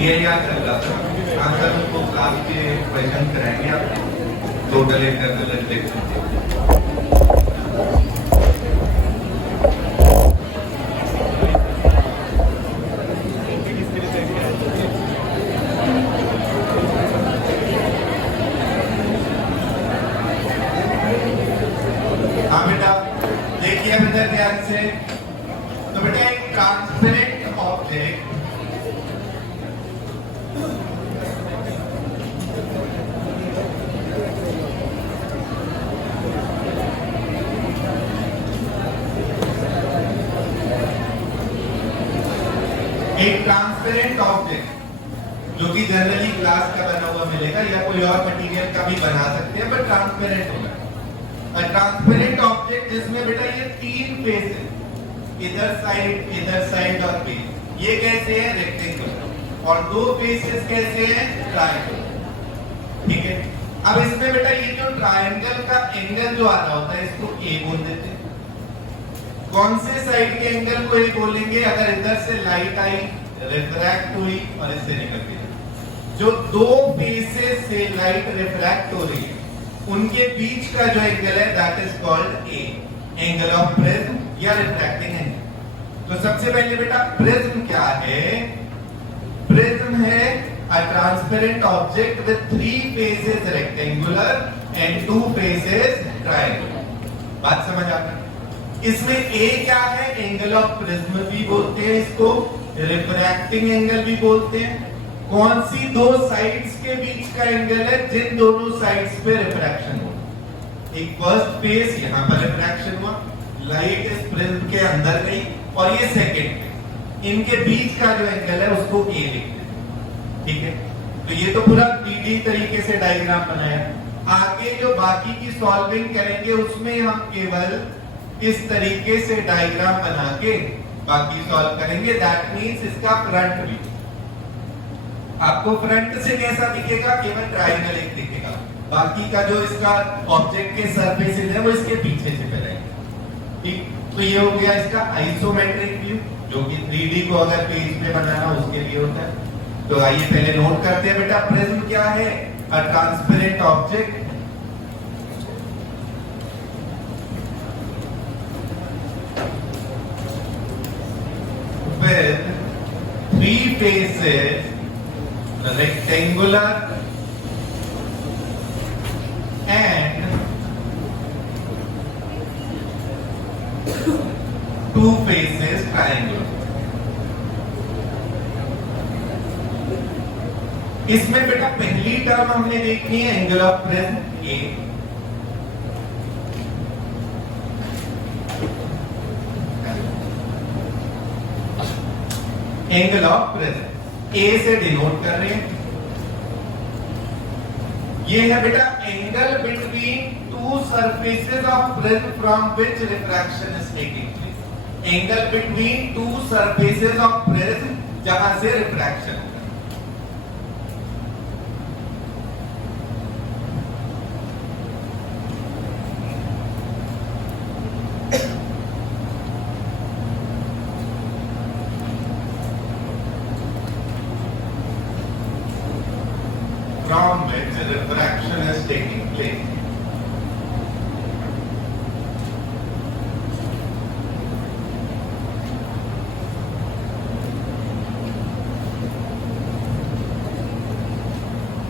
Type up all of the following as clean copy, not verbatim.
ये याद चल रहा था आंसर उनको क्लास के क्वेश्चन कराएंगे आप टोटल इंटरनल रिफ्लेक्शन। हाँ बेटा देखिए बेटा ध्यान से। तो बेटा एक ट्रांसपेरेंट ऑब्जेक्ट जो कि जनरली ग्लास का बना हुआ मिलेगा या कोई और मटेरियल का भी बना सकते हैं, बट ट्रांसपेरेंट होगा। ट्रांसपेरेंट ऑब्जेक्ट जिसमें बेटा ये तीन फेस है, इधर साइड और फेस, ये कैसे है रेक्टेंगल, और दो फेसेस कैसे हैं ट्रायंगल। ठीक है, अब इसमें बेटा ये जो ट्रायंगल का एंगल जो आ रहा होता है इसको ए बोल देते हैं। कौन से साइड के एंगल को ए बोलेंगे? अगर इधर से लाइट आई, रिफ्रैक्ट हुई और इससे निकल गई, जो दो फेसेस से लाइट रिफ्रैक्ट हो रही है उनके बीच का जो एंगल है that is called a, angle of prism या रिफ्रैक्टिंग एंगल। तो सबसे पहले बेटा प्रिज्म क्या है? प्रिज्म है a transparent object with three faces rectangular and two faces triangular। बात समझ आ गई? इसमें ए क्या है? एंगल ऑफ प्रिज्म भी बोलते हैं इसको, रिफ्रैक्टिंग एंगल भी बोलते हैं। कौन सी दो साइड्स के बीच का एंगल है? जिन दोनों साइड्स पे रिफ्रैक्शन हुआ। एक फर्स्ट फेस यहां पर रिफ्रैक्शन हुआ, लाइट इस प्रिज्म के अंदर गई, और ये सेकंड फेस, इनके बीच का जो एंगल है उसको ए लिखते हैं। ठीक है, तो ये तो पूरा 3D तरीके से डायग्राम बनाया। आगे जो बाकी की सॉल्विंग करेंगे उसमें हम केवल इस तरीके से डायग्राम बना के बाकी सॉल्व करेंगे। दैट मींस इसका फ्रंट भी आपको फ्रंट से कैसा दिखेगा? केवल ट्रायंगल एक दिखेगा, बाकी का जो इसका ऑब्जेक्ट के सरफेसेस है वो इसके पीछे से करेंगे। ठीक, तो ये हो गया इसका आइसोमेट्रिक व्यू, जो कि 3D को अगर पेज पे बनाना उसके लिए होता है। तो आइए पहले नोट करते हैं बेटा प्रिज्म क्या है? A transparent object with three faces, rectangular and two faces triangular। इसमें बेटा पहली टर्म हमने देखनी है angle of prism A. Angle of prism ए से डिनोट कर रहे हैं। ये है बेटा angle between two surfaces of prism from which refraction is taking place. Angle between two surfaces of prism जहां से रिफ्रैक्शन होता है। From which refraction is taking place।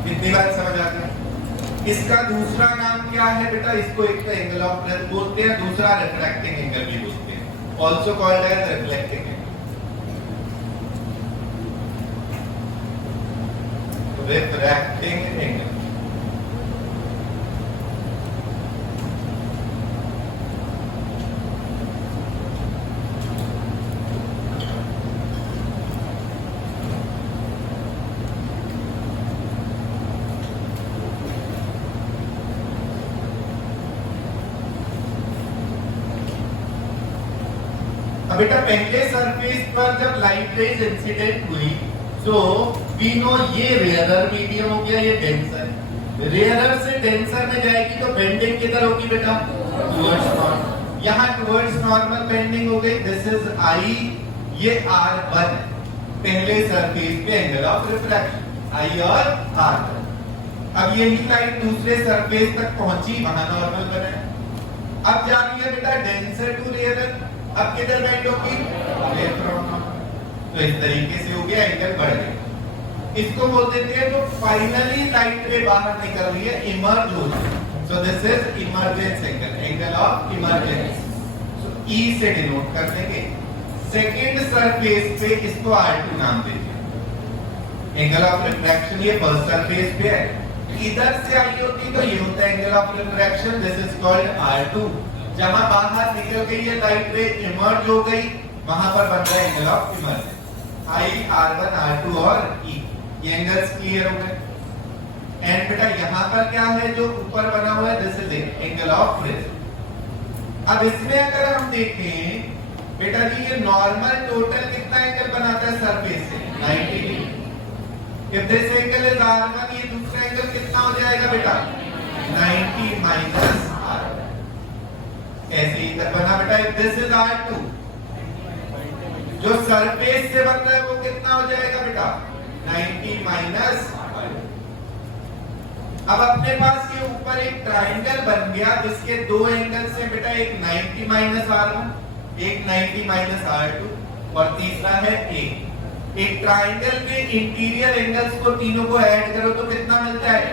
कितनी बात समझ आ गई? इसका दूसरा नाम क्या है बेटा? इसको एक तो एंगल ऑफ प्रिज्म बोलते हैं, दूसरा रिफ्रैक्टिंग एंगल भी बोलते हैं, also called as reflecting angle. Refracting angle अब बेटा पहले सरफेस पर जब लाइट रेज इंसिडेंट हुई, सो वी नो ये रेयरर मीडियम हो गया, ये डेंसर है। रेयरर से डेंसर में जाएगी तो बेंडिंग किधर होगी बेटा? Towards normal. यहाँ टुवर्ड्स नॉर्मल बेंडिंग हो गई। दिस इज आई, ये R1 है, पहले सरफेस पे एंगल ऑफ रिफ्रैक्शन आई और R1। अब यही लाइट दूसरे सरफेस तक पहुंची, वहां नॉर्मल बना है। अब जा रही है बेटा डेंसर टू रेयरर, अब किधर बेंड होगी? Away from. तो इस तरीके से हो गया, एंगल बढ़ गया। इसको बोल देते हैं जो फाइनली लाइट रे बाहर निकल रही है, इमर्ज हो रही है। So this is emergence angle, angle of emergence. So E से डिनोट कर देंगे। सेकेंड सरफेस पे इसको R2 नाम देंगे। एंगल ऑफ रिफ्रैक्शन ये फर्स्ट सरफेस पे है, इधर से आई होती तो ये होता है angle of refraction, this is called R2। जहां बाहर निकल गई है लाइट रे, इमर्ज हो गई, वहां पर बन रहा है angle of emergence. I R1 R2 और E, ये एंगल्स क्लियर हो गए। एंड बेटा यहाँ पर क्या है जो ऊपर बना हुआ है? This is angle of prism. अब इसमें अगर हम देखें बेटा जी, ये नॉर्मल टोटल कितना एंगल बनाता है सरफेस से? 90 degree. If this angle is R1, ये दूसरा एंगल कितना हो जाएगा बेटा? 90 माइनस R1। ऐसे ही इधर बना बेटा, इफ दिस इज R2, जो सरफेस से बन रहा है वो कितना हो जाएगा बेटा? 90 माइनस। अब अपने पास ये ऊपर एक ट्राइंगल बन गया जिसके दो एंगल से बेटा, एक 90 माइनस R1, एक 90 माइनस R2 और तीसरा है A। एक ट्राइंगल के इंटीरियर एंगल्स को तीनों को ऐड करो तो कितना मिलता है?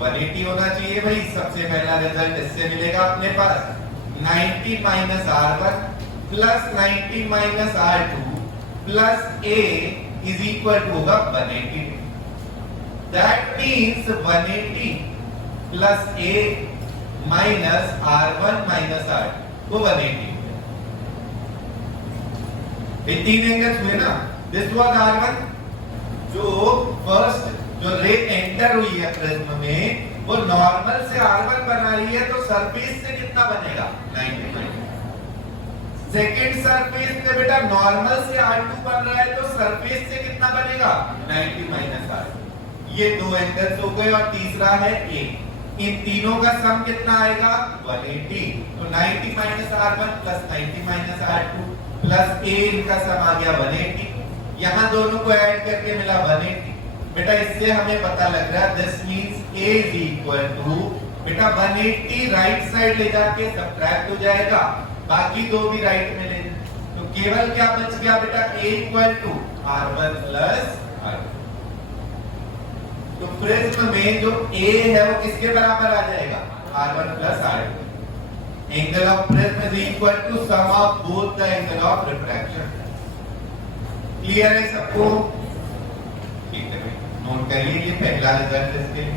180 होना चाहिए भाई। सबसे पहला रिजल्ट इससे मिलेगा अपने पास 90 minus R1 plus 90 minus R2 plus A is equal to होगा 180। That means 180 plus A minus R1 minus R2 वो 180। ये तीन एंगल्स हुए ना। दिस वाज R1, जो फर्स्ट जो रे एंटर हुई है प्रिज्म में, वो नॉर्मल से R1 बना रही है, तो सरफेस से कितना बनेगा? 90। सेकेंड सरफेस पे बेटा नॉर्मल से R2 बन रहा है, तो सरफेस से कितना बनेगा? 90 माइनस R2। ये दो एंगल्स हो गए और तीसरा है A। इन तीनों का सम कितना आएगा? 180। तो 90 minus R1 plus 90 minus R2 plus A, इनका सम आ गया 180। यहाँ दोनों को ऐड करके मिला 180। बेटा इससे हमें पता लग रहा है this means A is equal to बेटा 180 राइट साइड ले जाके सब्ट्रैक्ट हो जाएगा, बाकी दो भी राइट में ले, तो केवल क्या बच गया बेटा? A equal to R1 plus R2। तो प्रिज्म में जो A है वो किसके बराबर आ जाएगा? R1 plus R2। Angle of prism is equal to sum of both the angle of refraction. Clear है सबको? ठीक है, नोट करिए ये पहला रिजल्ट इसके।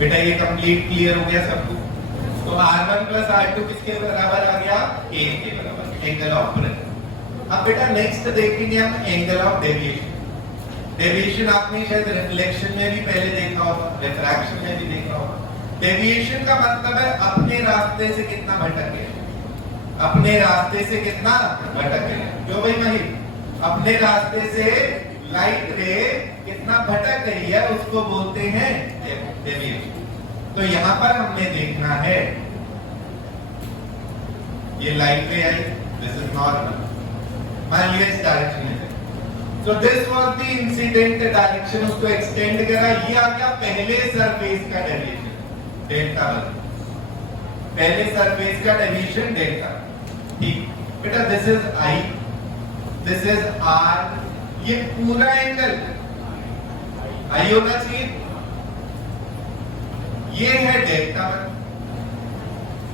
बेटा ये कंप्लीट क्लियर हो गया सबको। तो R1 प्लस R2 किसके बराबर आ गया? A के बराबर, एंगल ऑफ प्रिज्म। अब बेटा नेक्स्ट देखेंगे हम एंगल ऑफ डेविएशन। डेविएशन आपने शायद रिफ्लेक्शन में भी पहले देखा होगा, रिफ्रैक्शन में भी देखा होगा। डेविएशन का मतलब है अपने रास्ते से कितना भटके, अपने रास्ते से कितना भटके। क्यों भाई महिर? अपने रास्ते से लाइट रे कितना भटक रही है उसको बोलते हैं डेविएशन। तो यहाँ पर हमने देखना है ये लाइट रे आई, दिस इज नॉर्मल, मान लिया इस डायरेक्शन में, so this was the incident direction, उसको एक्सटेंड करा, ये आ गया पहले सरफेस का डेविएशन डेल्टा वन, पहले सरफेस का डेविएशन डेल्टा। ठीक बेटा, this is I, this is R, ये पूरा एंगल आई होना चाहिए। ये है डेल्टा वन।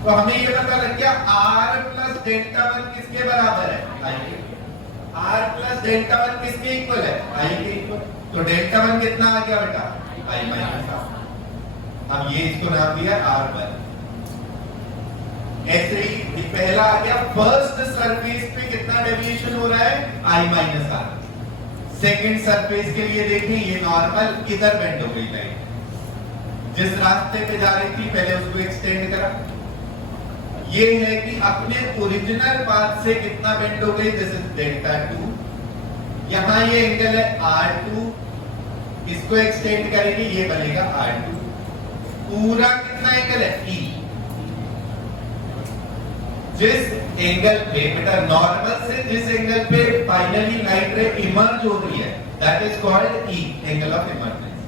तो हमें ये पता लग गया आर प्लस डेल्टा वन किसके बराबर है, आई के। आर प्लस डेल्टा वन किसके इक्वल है, आई के इक्वल। तो डेल्टा वन कितना आ गया बेटा, आई माइनस आर। अब ये इसको नाम दिया आर वन। ऐसे ही पहला आ गया फर्स्ट सरफेस पे कितना डेविएशन हो रहा है, आई माइनस आर। सेकेंड सरफेस के लिए देखें, ये नॉर्मल किधर बेंड हो गई लाइन, जिस रास्ते पे जा रही थी पहले उसको एक्सटेंड करा। ये है कि अपने ओरिजिनल पाथ से कितना बेंड हो गई, दिस इज डेल्टा टू। यहां ये एंगल है R2, इसको एक्सटेंड करेंगे ये बनेगा R2। पूरा कितना एंगल है E। जिस एंगल पे बेटा नॉर्मल से जिस एंगल पे फाइनली लाइट रे इमर्ज हो रही है, that is called E, angle of emergence.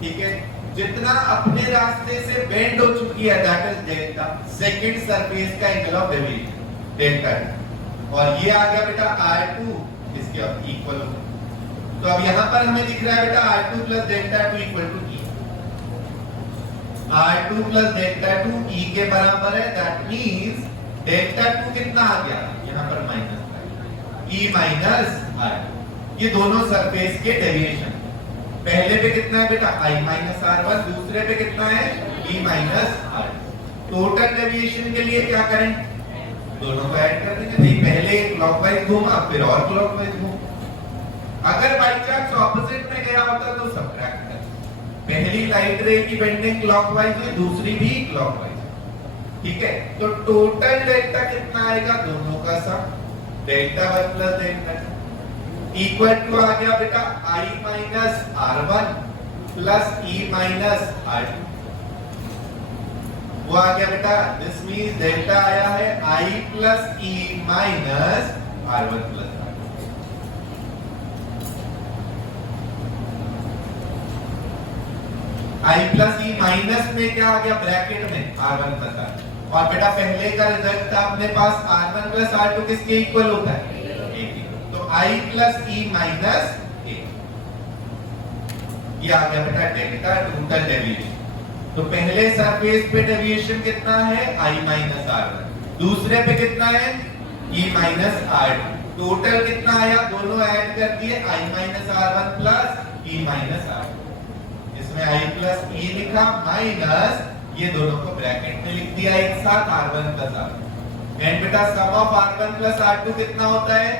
ठीक है, जितना अपने रास्ते से बेंड हो चुकी है that is delta, second surface का एंगल ऑफ डेविएशन डेल्टा। और ये आ गया बेटा R2, इसके इक्वल हो। तो अब यहां पर हमें दिख रहा है बेटा R2 plus delta 2 equal to E। R2 plus delta 2 E के बराबर है, दैट मींस डेल्टा 2 कितना आ गया, यहां पर माइनस E माइनस R2। ये दोनों सरफेस के डेविएशन। पहले पे कितना है बेटा I माइनस R1, दूसरे पे कितना है E minus R2। Total deviation के लिए क्या करें, दोनों को ऐड कर देंगे। भाई पहले क्लॉकवाइज घूमा फिर और क्लॉकवाइज घूमा। अगर बाय चांस ऑपोजिट में गया होता तो सबट्रैक्ट कर, पहली लाइट रे की बेंडिंग क्लॉकवाइज हुई, दूसरी भी क्लॉकवाइज। ठीक है, तो टोटल डेल्टा कितना आएगा, दोनों का sum, delta one plus delta two equal to आ गया बेटा I minus R1 plus E minus R2। वो आ गया बेटा, दिस मींस डेल्टा आया है I plus E minus R1 plus R2। I plus E minus में क्या आ गया, ब्रैकेट में R1 प्लस R2। और बेटा पहले का रिजल्ट था अपने पास R1 प्लस R2 किसके इक्वल होता है, I plus E minus A। ये आ गया बेटा डेल्टा टोटल डेविएशन। तो पहले सरफेस पे डेविएशन कितना है, I माइनस R1, दूसरे पे कितना है E माइनस R2। टोटल कितना आया, दोनों ऐड कर दिए I minus R1 plus E minus R2। इसमें I प्लस E लिखा माइनस ये दोनों को ब्रैकेट में लिख दिया एक साथ R1 प्लस R2। एंड बेटा सम ऑफ R1 प्लस R2 कितना होता है,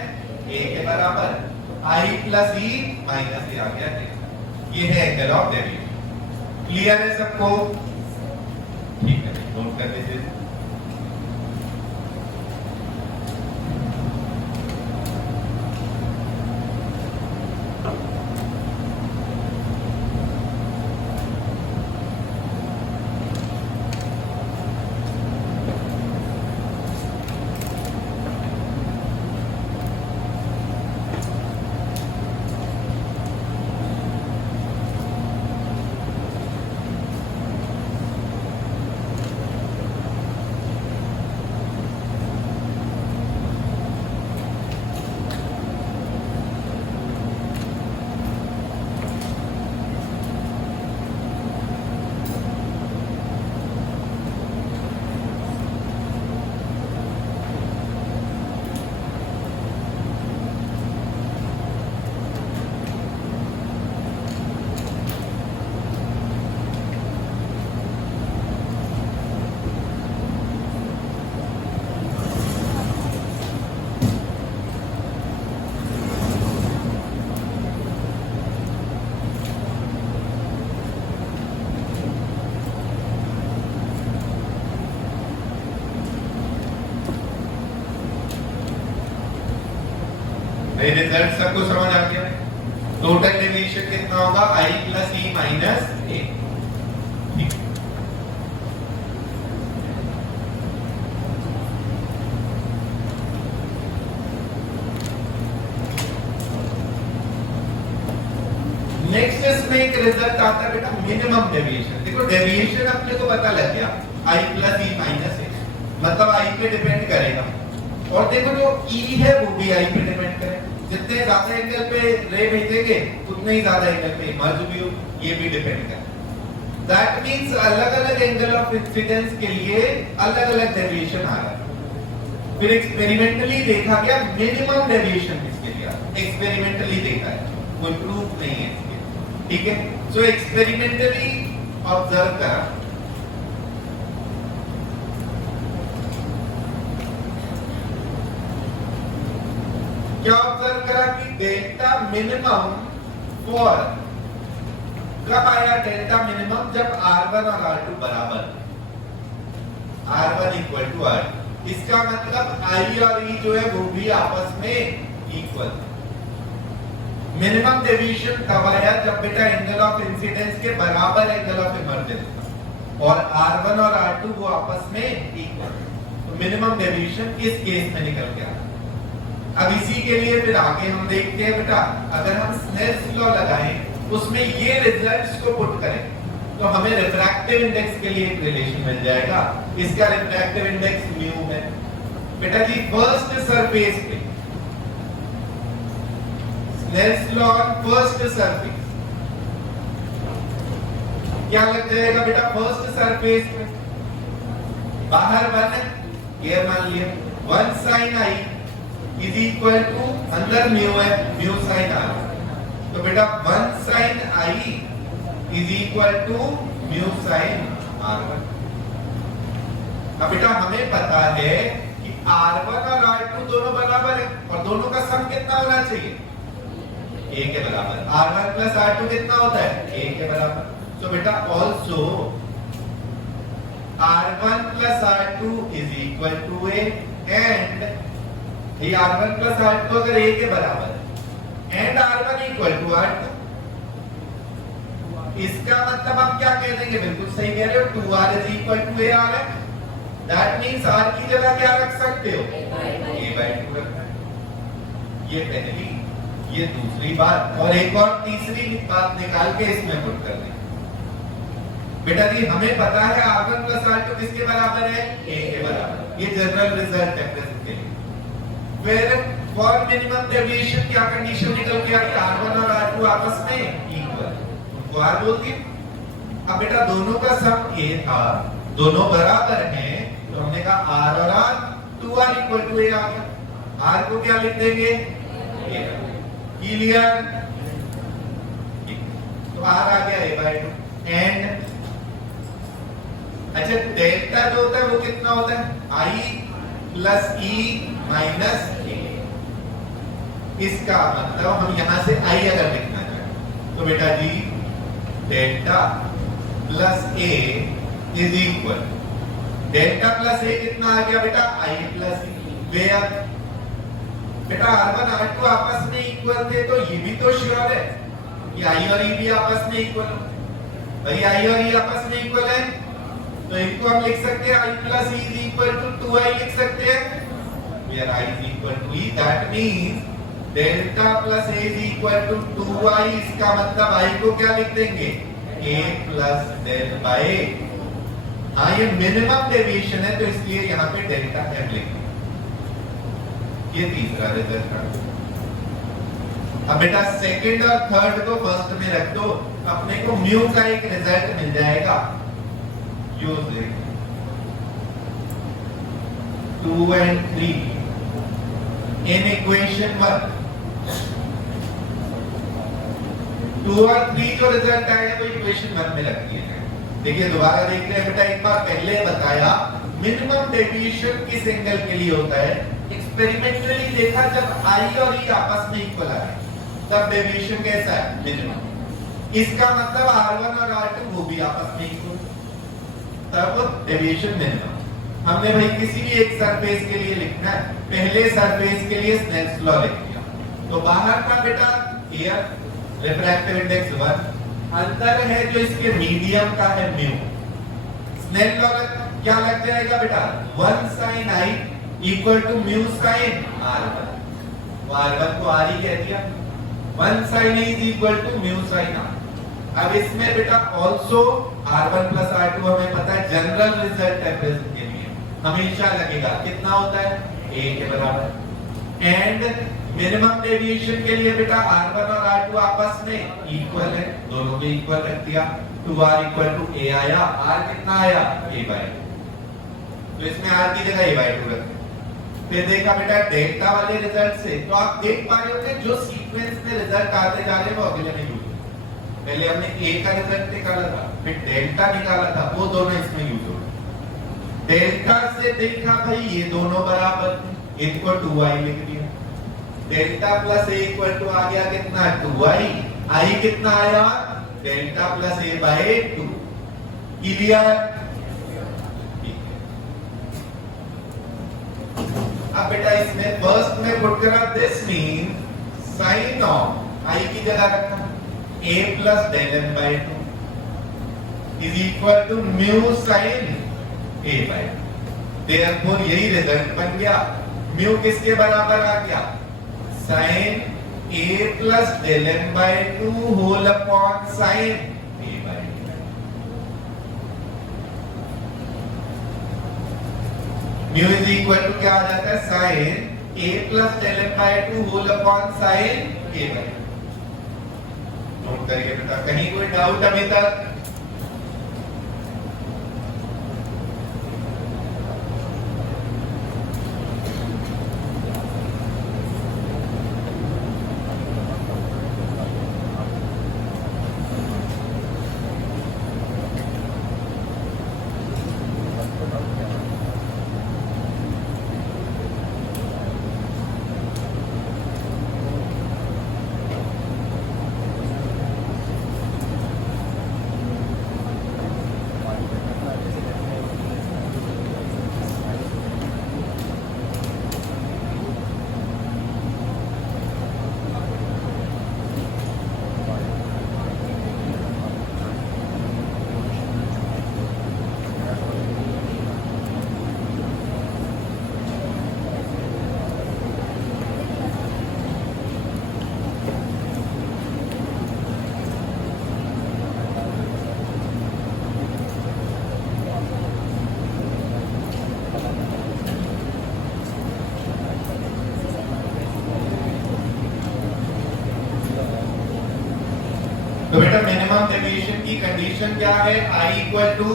A के बराबर I प्लस E माइनस ए आ गया। ये है एंगल ऑफ डेविएशन। क्लियर है सबको, ठीक है, नोट कर लीजिए। रिजल्ट सबको समझ आ गया। टोटल डेविएशन कितना होगा, I plus E minus A। Next इसमें एक रिजल्ट आता है बेटा मिनिमम डेविएशन। देखो डेविएशन अपने को पता लग गया I plus E minus A, मतलब I पे डिपेंड करेगा। और देखो जो E है वो भी I पे डिपेंड करेगा। जितने ज्यादा एंगल पे रे भेजेंगे उतने ही ज्यादा एंगल पे इमर्ज भी हो, ये भी डिपेंड करता है। दैट मींस अलग अलग एंगल ऑफ इंसिडेंस के लिए अलग अलग डेविएशन आ रहा है। फिर एक्सपेरिमेंटली देखा गया मिनिमम डेविएशन किसके लिए, एक्सपेरिमेंटली देखा है, कोई प्रूफ नहीं है इसके, ठीक है। सो एक्सपेरिमेंटली ऑब्जर्व करा, क्या ऑब्जर्व करा कि डेल्टा मिनिमम फॉर, कब आया डेल्टा मिनिमम, जब R1 और R2 बराबर, R1 इक्वल टू R2, इसका मतलब I और E जो है वो भी आपस में इक्वल। मिनिमम डेविएशन तब आया जब बेटा एंगल ऑफ इंसिडेंस के बराबर एंगल ऑफ इमर्जेंस था और R1 और R2 वो आपस में इक्वल, तो मिनिमम डेविएशन इस केस में निकल के आया। अब इसी के लिए फिर आगे हम देखते हैं बेटा, अगर हम स्नेल्स लॉ लगाएं उसमें ये रिजल्ट्स को पुट करें तो हमें रिफ्रैक्टिव इंडेक्स के लिए एक रिलेशन मिल जाएगा। इसका रिफ्रैक्टिव इंडेक्स म्यू है बेटा जी। फर्स्ट सरफेस पे Snell's law on first surface क्या लग जाएगा बेटा, फर्स्ट सरफेस पे बाहर 1 है, ये मान लिया 1 sin i is equal to, अंदर म्यू है, म्यू साइन r, तो बेटा 1 sin i is equal to mu sine r1। अब बेटा हमें पता है कि r1 और r2 दोनों बराबर है और दोनों का सम कितना होना चाहिए, a के बराबर। r1 प्लस r2 कितना होता है, a के बराबर। तो बेटा also r1 plus r2 is equal to a, and ये R1 प्लस R2 अगर A के बराबर है and R1 equal to R2, इसका मतलब आप क्या कह देंगे, बिल्कुल सही कह रहे हो, 2R is equal to AR है। दैट मींस R की जगह क्या रख सकते हो, A/2 रखना है। ये पहली, ये दूसरी बात, और एक और तीसरी बात निकाल के इसमें पुट कर दें। बेटा जी हमें पता है R1 प्लस R2 किसके बराबर है, A के बराबर। ये जनरल रिजल्ट है प्रेजेंट के लिए। फिर फॉर मिनिमम डेविएशन क्या कंडीशन निकल के आई, R1 और R2 आपस में इक्वल, उनको R बोल दिए। अब बेटा दोनों का सम A था, दोनों बराबर हैं, तो हमने कहा R और R, 2R equal to A आ गया। R को क्या लिख देंगे, A, क्लियर। तो R आ गया A/2, एंड अच्छा डेल्टा जो होता है वो कितना होता है, I plus E minus A। इसका मतलब हम यहां से I अगर लिखना चाहें तो बेटा जी delta plus A is equal, delta plus A कितना आ गया बेटा, I प्लस E। वेयर बेटा R1 R2 आपस में इक्वल थे, तो ये भी तो श्योर है कि I और E भी आपस में इक्वल। भाई I और E आपस में इक्वल है, तो इनको हम लिख सकते हैं I plus E is equal to 2I लिख सकते हैं, where I is equal to E, that means delta plus A is equal to 2I। इसका मतलब I को क्या लिख देंगे, A plus del by A। हाँ ये मिनिमम डेविएशन है तो इसलिए यहाँ पे डेल्टा M लिख देंगे। ये तीसरा रिजल्ट है। अब बेटा सेकंड और थर्ड को फर्स्ट में रख दो, अपने को म्यू का एक रिजल्ट मिल जाएगा। यूज 2 and 3 in equation 1, 2 और 3 जो रिजल्ट आया वो इक्वेशन 1 में रख दिए हैं। देखिए दोबारा देख रहे हैं बेटा, एक बार पहले बताया मिनिमम डेविएशन किस एंगल के लिए होता है, एक्सपेरिमेंटली देखा जब I और E आपस में इक्वल आए तब डेविएशन कैसा है, मिनिमम। इसका मतलब R1 और R2 वो भी आपस में इक्वल, तब डेविएशन मिनिमम। हमने भाई किसी भी एक सरफेस के लिए लिखना है, पहले सरफेस के लिए स्नेल्स लॉ लिख दिया, तो बाहर का बेटा एयर, रिफ्रैक्टिव इंडेक्स 1, अंतर है जो इसके मीडियम का है म्यू। स्नेल लॉ क्या लग जाएगा बेटा, 1 sin i equal to mu sin r1, तो r1 को r ही कह दिया, 1 sin i is equal to mu sin r। अब इसमें बेटा ऑल्सो R1 प्लस R2 हमें पता है जनरल रिजल्ट है प्रेजेंट के लिए हमेशा लगेगा कितना होता है, A के बराबर, एंड मिनिमम डेविएशन के लिए बेटा R1 और R2 आपस में इक्वल है, दोनों में इक्वल रख दिया, 2R इक्वल टू A आया, R कितना आया A/2, तो इसमें R की जगह A/2 रख। फिर देखा बेटा डेल्टा वाले रिजल्ट से, तो आप देख पा रहे होंगे जो सीक्वेंस में रिजल्ट आते जा रहे हैं वो अगले में यूज होगा। पहले हमने A का रिजल्ट निकाला था, फिर डेल्टा निकाला था, वो दोनों इसमें यूज हो गए। डेल्टा से देखा भाई ये दोनों बराबर, इनको 2i लिख दिया, delta plus A equal to आ गया कितना 2i, i कितना आया डेल्टा प्लस A/2, क्लियर। अब बेटा इसमें फर्स्ट में पुट करा, this mean sine of i की जगह रखा a plus del n/2 is equal to mu sine a/2, therefore यही रिजल्ट बन गया। म्यू किसके बराबर आ गया, sine a plus del n/2 whole upon sine a/2। Mu is equal to क्या आ जाता है, sine a plus del n/2 whole upon sine a/2। Note करिए बेटा, कहीं कोई डाउट अभी तक? तो बेटा मिनिमम डेविएशन की कंडीशन क्या है, I इक्वल टू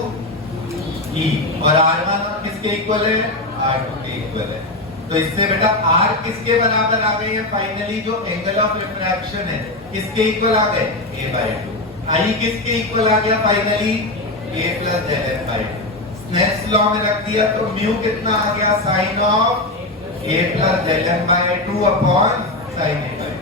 E और R1 किसके इक्वल है, R2 के इक्वल है। तो इससे बेटा R किसके बराबर आ गई है, फाइनली जो एंगल ऑफ रिफ्रैक्शन है किसके इक्वल आ गए, A/2। I किसके इक्वल आ गया finally, A plus del n/2। Snell's law में रख दिया तो म्यू कितना आ गया, sine of A plus del n/2 upon sine A/2।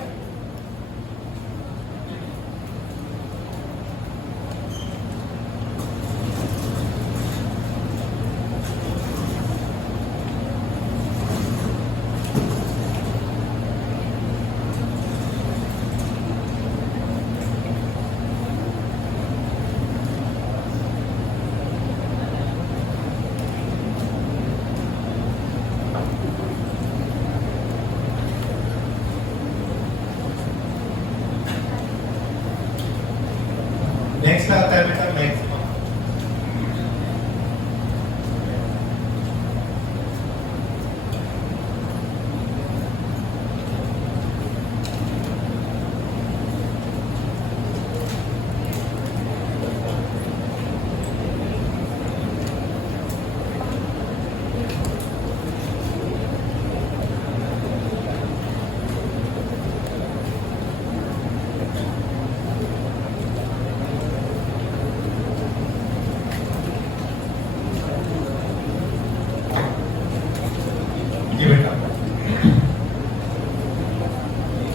Next आता है बेटा मैक्सिमम।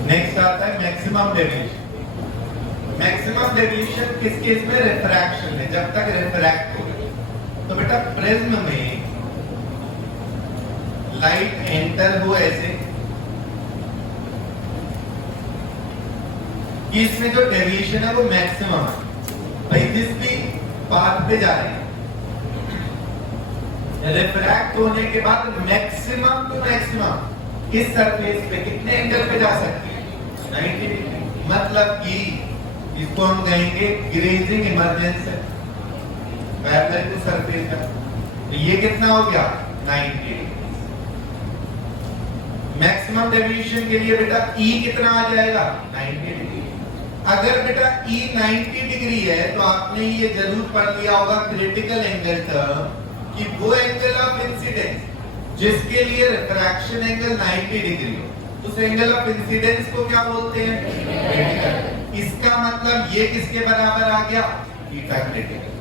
नेक्स्ट आता है मैक्सिमम डेविएशन। मैक्सिमम डेविएशन किस केस में, रिफ्रैक्शन है, जब तक रिफ्रैक्ट हो। तो बेटा प्रिज्म में लाइट एंटर हो ऐसे कि इसमें जो डेविएशन है वो मैक्सिमम है। भाई जिस भी पाथ पे जा रहे हैं रिफ्रैक्ट होने के बाद मैक्सिमम टू मैक्सिमम किस सरफेस पे कितने एंगल पे जा सकते हैं, 90 डिग्री। मतलब कि इसको हम कहेंगे ग्रेजिंग इमरजेंस है पैरेलल टू सरफेस का। तो ये कितना हो गया 90 डिग्री। मैक्सिमम डेविएशन के लिए बेटा E कितना आ जाएगा 90 डिग्री। अगर बेटा E 90 डिग्री है तो आपने ये जरूर पढ़ लिया होगा क्रिटिकल एंगल टर्म कि वो एंगल ऑफ इंसिडेंस जिसके लिए रिफ्रैक्शन एंगल 90 डिग्री हो उस एंगल ऑफ इंसिडेंस को क्या बोलते हैं क्रिटिकल। इसका मतलब ये किसके बराबर आ गया थीटा क्रिटिकल।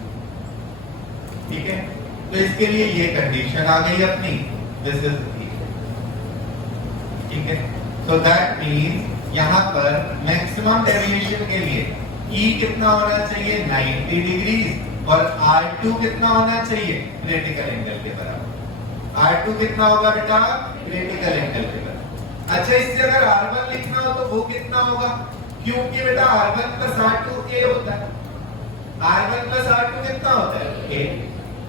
ठीक है, तो इसके लिए ये कंडीशन आ गई अपनी दिस इज ठीक है। सो दैट मींस यहाँ पर मैक्सिमम डेविएशन के लिए E कितना होना चाहिए 90 डिग्री और R2 कितना होना चाहिए क्रिटिकल एंगल के बराबर। R2 कितना होगा बेटा क्रिटिकल एंगल के बराबर। अच्छा, इससे अगर R1 लिखना हो तो वो कितना होगा, क्योंकि बेटा R1 प्लस R2 A होता है। R1 प्लस R2 कितना होता है A,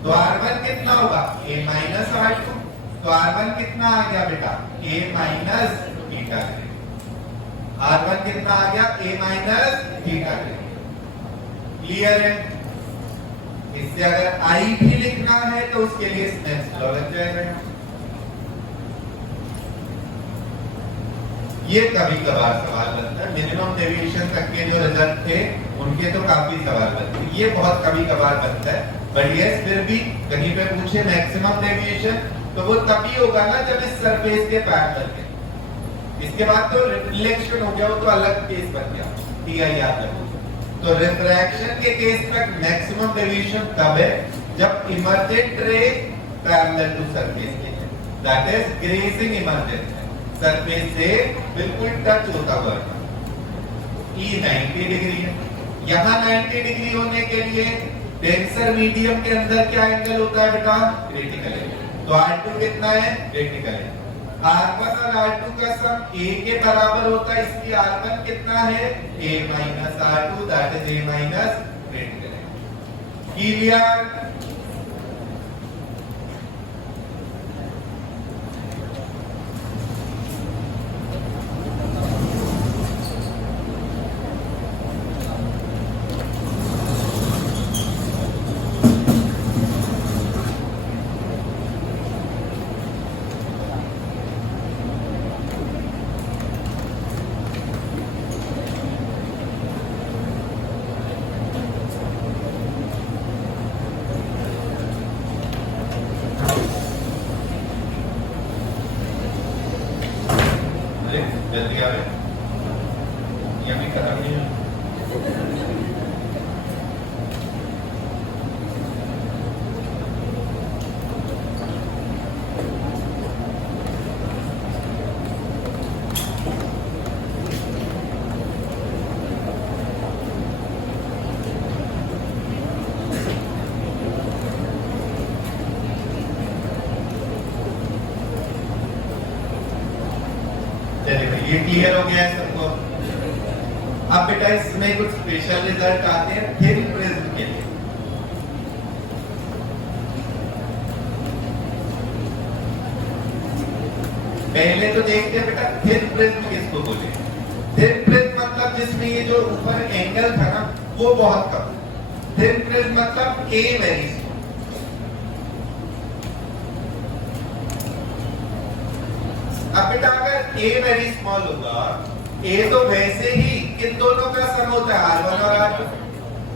तो R1 कितना होगा A माइनस R2। तो R1 कितना आ गया बेटा A माइनस थीटा। R1 कितना आ गया A माइनस थीटा। क्लियर है। इससे अगर I भी लिखना है तो उसके लिए स्नेल्स लॉ लग जाएगा। ये कभी कभार सवाल बनता है, मिनिमम डेविएशन तक के जो रिजल्ट थे उनके तो काफी सवाल बनते हैं, ये बहुत कभी कभार बनता है। बट यस, फिर भी कहीं पे पूछे मैक्सिमम डेविएशन तो वो तभी होगा ना जब इस सरफेस के पैरेलल है। इसके बाद तो रिफ्लेक्शन हो गया, वो तो अलग केस बन गया। ठीक है, याद रखो। तो रिफ्रैक्शन के केस में मैक्सिमम डेविएशन तब है जब emergent ray parallel to surface के है, दैट इज ग्रेजिंग इमर्जेंट है, सरफेस से बिल्कुल टच होता हुआ। E 90 डिग्री है, यहाँ 90 डिग्री होने के लिए डेंसर मीडियम के अंदर क्या एंगल होता है बेटा क्रिटिकल एंगल। तो R2 कितना है क्रिटिकल है। R1 और R2 का सम A के बराबर होता है, इसलिए R1 कितना है A minus R2 that is A minus critical angle. Clear. जल्दी आ रहे ये भी खत्म नहीं है। ये क्लियर हो गया है सबको। अब बेटा इसमें कुछ स्पेशल रिजल्ट आते हैं थिन प्रिज्म के लिए। पहले तो देखते हैं बेटा थिन प्रिज्म किसको बोले। थिन प्रिज्म मतलब जिसमें ये जो ऊपर एंगल था ना वो बहुत कम। थिन प्रिज्म मतलब A वेरी स्मॉल। अब बेटा अगर A वेरी स्मॉल होगा, A तो वैसे ही इन दोनों का सम होता है R1 और R2।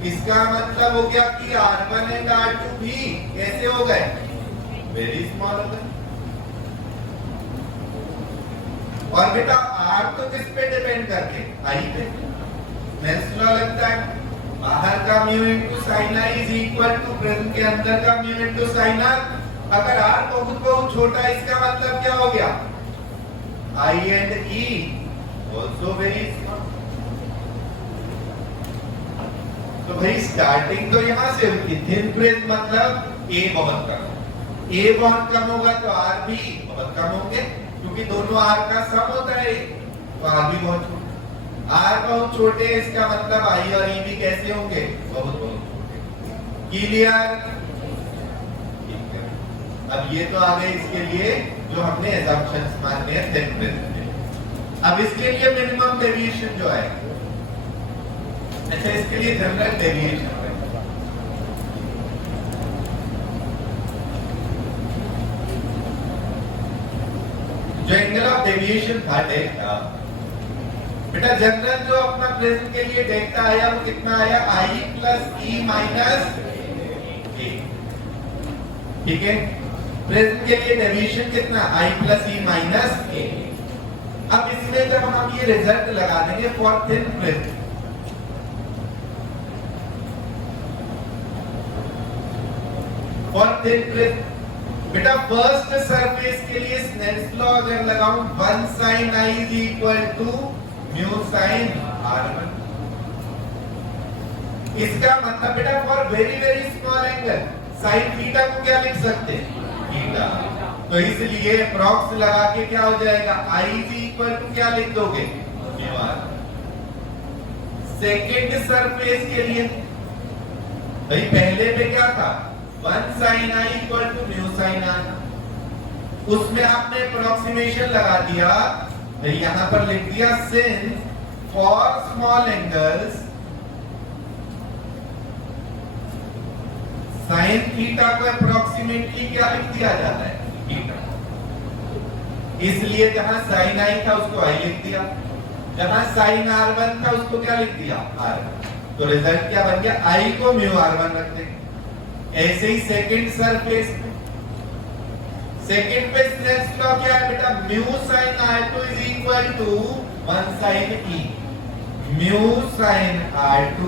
इसका मतलब हो गया कि R1 एंड R2 भी कैसे हो गए वेरी स्मॉल हो गए। और बेटा R तो किस पे डिपेंड करके I पे। नेल्स लॉ लगता है बाहर का mu into sine I is equal to prism के अंदर का म्यू इनटू साइन R। अगर R बहुत छोटा है इसका मतलब क्या हो गया I and E also very small। तो भाई स्टार्टिंग तो यहाँ से होगी। थिन प्रिज्म मतलब A बहुत कम, A बहुत कम होगा तो R भी बहुत कम होंगे, क्योंकि दोनों R का सम होता है तो R भी बहुत छोटे। R बहुत छोटे इसका मतलब I और E भी कैसे होंगे बहुत बहुत छोटे। क्लियर। अब ये तो आ गए इसके लिए जो हमने assumptions माने हैं थिन प्रिज्म में। अब इसके लिए मिनिमम डेविएशन जो है, अच्छा इसके लिए जनरल डेविएशन है। जो एंगल ऑफ डेविएशन था डेल्टा, बेटा जनरल जो अपना प्रेजेंट के लिए डेल्टा आया वो कितना आया, आई प्लस ई माइनस ए, ठीक है। प्रेजेंट के लिए डेविएशन कितना, आई प्लस ई माइनस ए। अब इसमें जब हम ये रिजल्ट लगा देंगे for thin present, for thin present, बेटा फर्स्ट सरफेस के लिए स्नेल्स लॉ अगर लगाऊं 1 sin i is equal to mu sin r1, इसका मतलब बेटा for very very small angle sin theta को क्या लिख सकते हैं, थीटा। तो इसलिए अप्रॉक्स लगा के क्या हो जाएगा, i is equal to क्या लिख दोगे, म्यू r। सेकेंड सरफेस के लिए भाई पहले पे क्या था, 1 sin i equal to mu sin r, उसमें आपने अप्रोक्सीमेशन लगा दिया, यहां पर लिख दिया since for small angles sin theta को अप्रोक्सीमेटली क्या लिख दिया जाता है, थीटा। इसलिए जहां sin i था उसको i लिख दिया, जहां sin r1 था उसको क्या लिख दिया, r। तो रिजल्ट क्या बन गया, i को म्यू r1 रख देंगे। ऐसे ही सेकंड सरफेस में, सेकंड पे स्नेल्स लॉ क्या है बेटा, mu sin r2 is equal to 1 sin e, mu sin r2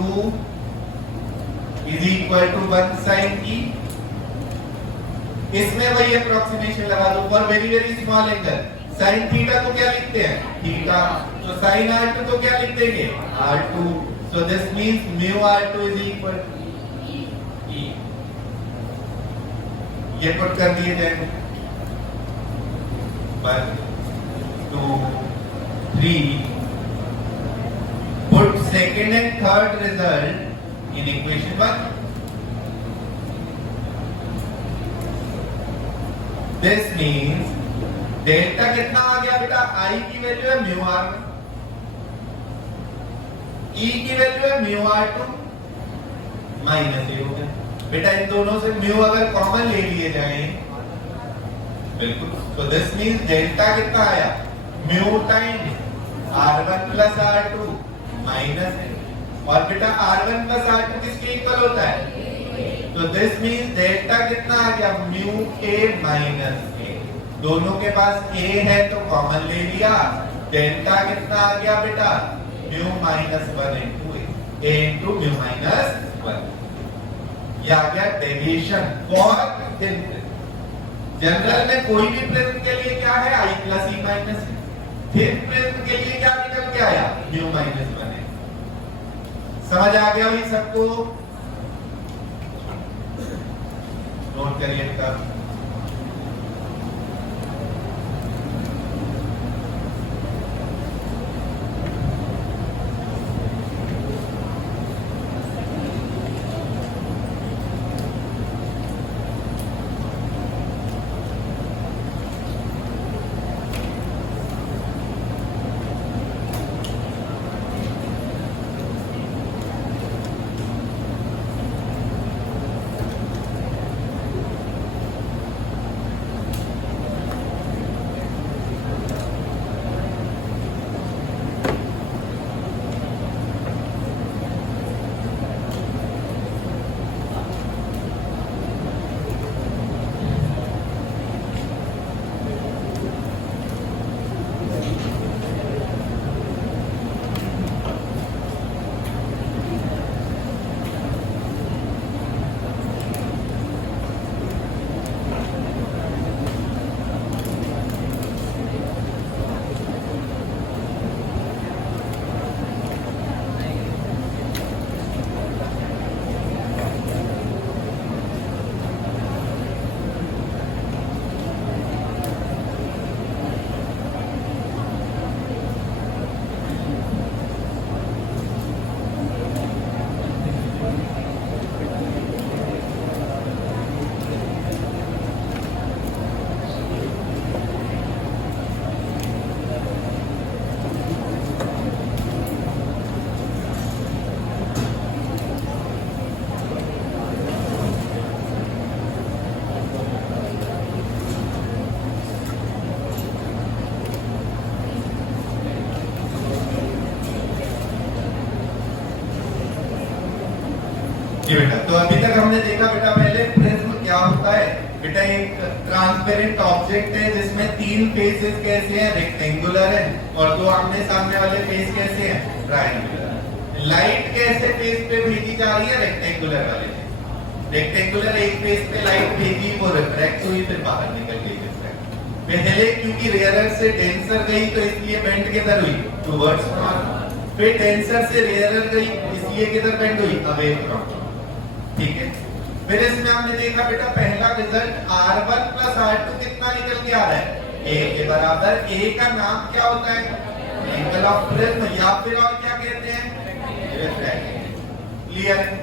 is equal to 1 sin e। इसमें वही अप्रोक्सीमेशन लगा दो for very very small angle, sin theta को क्या लिखते हैं, थीटा, तो sin r2 को क्या लिख देंगे, r2, so this means mu r2 is equal to e। ये पुट कर दिए जाएंगे 1 2 3, put second and third result in equation 1। This means delta कितना आ गया बेटा, i की वैल्यू है म्यू r1, e की वैल्यू है म्यू r2 माइनस ए हो गया। बेटा इन दोनों से म्यू अगर कॉमन ले लिए जाए, बिल्कुल, तो दिस मींस डेल्टा कितना आया, mu times r1 plus r2 minus है, और बेटा r1 प्लस r2 किसके इक्वल होता है, तो दिस मींस डेल्टा कितना आ गया, म्यू a माइनस a। दोनों के पास a है तो कॉमन ले लिया, डेल्टा कितना आ गया बेटा, mu minus 1 into a into mu minus 1। यह आ गया deviation for thin present. General में कोई भी प्रेजेंट के लिए क्या है, i प्लस e माइनस है, थिन प्रेजेंट के लिए क्या निकल के आया, म्यू माइनस 1 है। समझ आ गया भाई सबको, नोट करिए बेटा। बेटा एक ट्रांसपेरेंट ऑब्जेक्ट है जिसमें तीन फेसेस कैसे हैं, रेक्टेंगुलर है, और दो आमने सामने वाले फेस कैसे हैं, ट्रायंगुलर। लाइट कैसे फेस पे भेजी जा रही है, रेक्टेंगुलर वाले फेस। रेक्टेंगुलर एक फेस पे लाइट भेजी, वो रिफ्रैक्ट हुई, फिर बाहर निकल गई रिफ्रैक्ट। पहले क्योंकि रेयरर से डेंसर गई तो इसलिए बेंड किधर हुई, टुवर्ड्स नॉर्थ। फिर डेंसर से रेयरर गई इसलिए किधर बेंड हुई, अवे फ्रॉम। ठीक है, फिर इसमें हमने देखा बेटा पहला रिजल्ट R1 प्लस R2 कितना निकल के आ रहा है, A के बराबर। A का नाम क्या होता है, एंगल ऑफ प्रिज्म, या फिर और क्या कहते हैं, रिफ्रैक्शन। क्लियर है?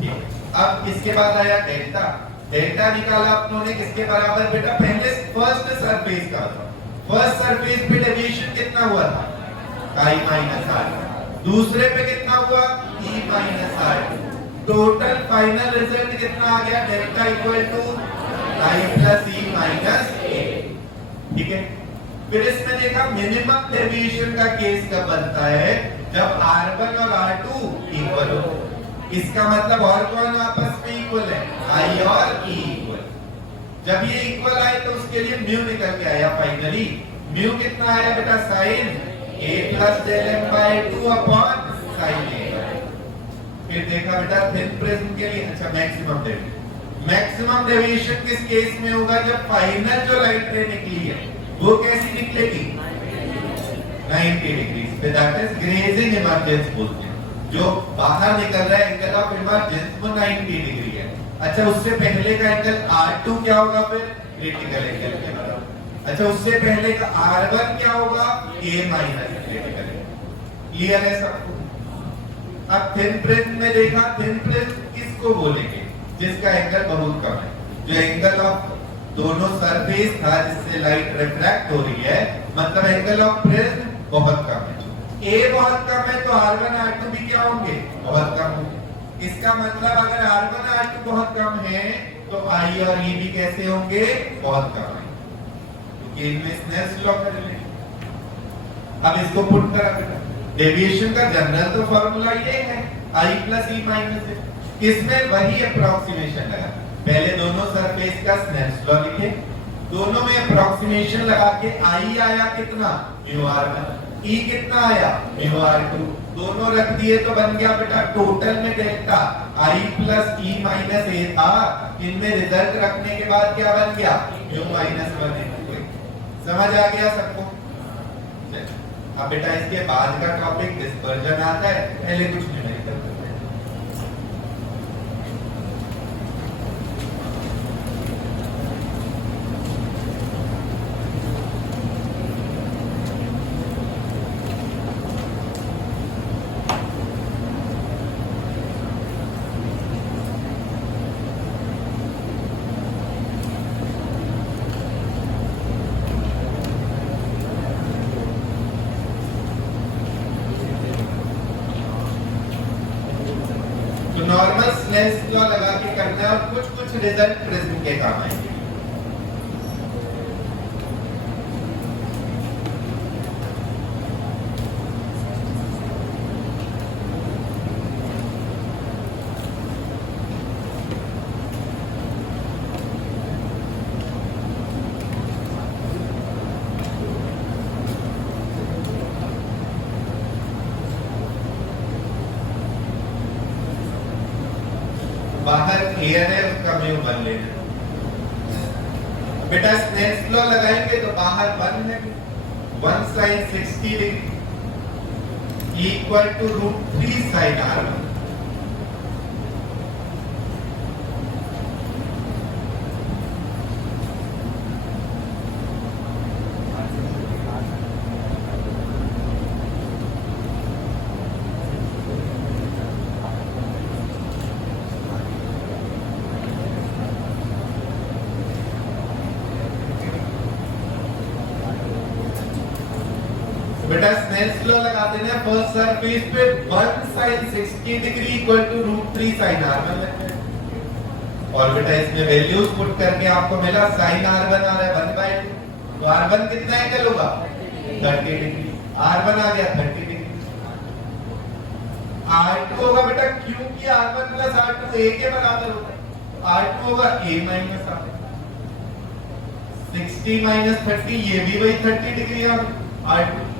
ठीक। अब इसके बाद आया डेल्टा। डेल्टा निकाला अपनों ने किसके बराबर बेटा, पहले फर्स्ट सरफेस का था। फर्स्ट सरफेस पे डेविएशन कितना हुआ था, I माइनस R। दूसरे पे कितना हुआ, E minus R। Total final result कितना आ गया, delta equal to I plus E minus A। ठीक है, फिर इसमें देखा मिनिमम डेविएशन का केस कब बनता है, जब R1 और R2 इक्वल हो। इसका मतलब और कौन आपस में इक्वल है, I और E इक्वल। जब ये इक्वल आए तो उसके लिए म्यू निकल के आया फाइनली। म्यू कितना आया बेटा, sine A plus del m by 2 upon sine A। फिर देखा बेटा थिन प्रिज्म के लिए, अच्छा मैक्सिमम डेविएशन। मैक्सिमम डेविएशन किस केस में होगा, जब फाइनल जो लाइट रे निकली है वो कैसी निकलेगी, 90 डिग्री पे, दैट इज ग्रेजिंग इमर्जेंस बोलते हैं। जो बाहर निकल रहा है एंगल ऑफ इमर्जेंस वो 90 डिग्री है। अच्छा, उससे पहले का एंगल R2 क्या होगा, फिर क्रिटिकल एंगल के बराबर। अच्छा, उससे पहले का R1 क्या होगा, A minus critical angle. Clear है सबको? अब थिन प्रिज्म में देखा, थिन प्रिज्म किसको बोलेंगे, जिसका एंगल बहुत कम है, जो एंगल ऑफ दोनों सरफेस था जिससे लाइट रिफ्रैक्ट हो रही है, मतलब एंगल ऑफ प्रिज्म बहुत कम है। A बहुत कम है तो R1 R2 भी क्या होंगे, बहुत कम होंगे। इसका मतलब अगर R1 R2 बहुत कम है तो I और E भी कैसे होंगे, बहुत कम है, क्योंकि इनमें स्नेल्स लॉ कर लेंगे। अब इसको पुट करा बेटा, डेविएशन का जनरल तो फॉर्मूला ये है, I प्लस E माइनस है। इसमें वही अप्रोक्सीमेशन लगा, पहले दोनों सरफेस का स्नेल्स लॉ लिखे, दोनों में अप्रोक्सीमेशन लगा के I आया कितना, म्यू R1, E कितना आया, म्यू R2, दोनों रख दिए तो बन गया बेटा टोटल में delta I plus E minus A था। इनमें रिजल्ट रखने के बाद क्या बन गया, म्यू माइनस 1। समझ आ गया सबको? अब बेटा इसके बाद का टॉपिक डिस्पर्जन आता है, पहले कुछ न्यूमेरिकल करते हैं। नॉर्मल स्नेल्स लॉ लगा के करना है और कुछ कुछ रिजल्ट प्रिज्म के काम आएंगे। बाहर एयर है उसका म्यू 1 लेना। बेटा स्नेल्स लॉ लगाएंगे तो बाहर 1 है, 1 sin 60 degree equal to √3 sin R1। बेटा स्नेल्स लॉ लगा देना, फर्स्ट सरफेस पे 1 sin 60 degree equal to √3 sin R1 लगता है। और बेटा इसमें वैल्यूज पुट करके आपको मिला sin R1 आ रहा है 1/2, तो R1 कितना एंगल होगा, 30 डिग्री। R1 आ गया 30 डिग्री। R2 होगा बेटा, क्योंकि R1 प्लस R2 A के बराबर होता है, R2 होगा A माइनस R1। 60 माइनस 30, ये भी वही 30 डिग्री है R2।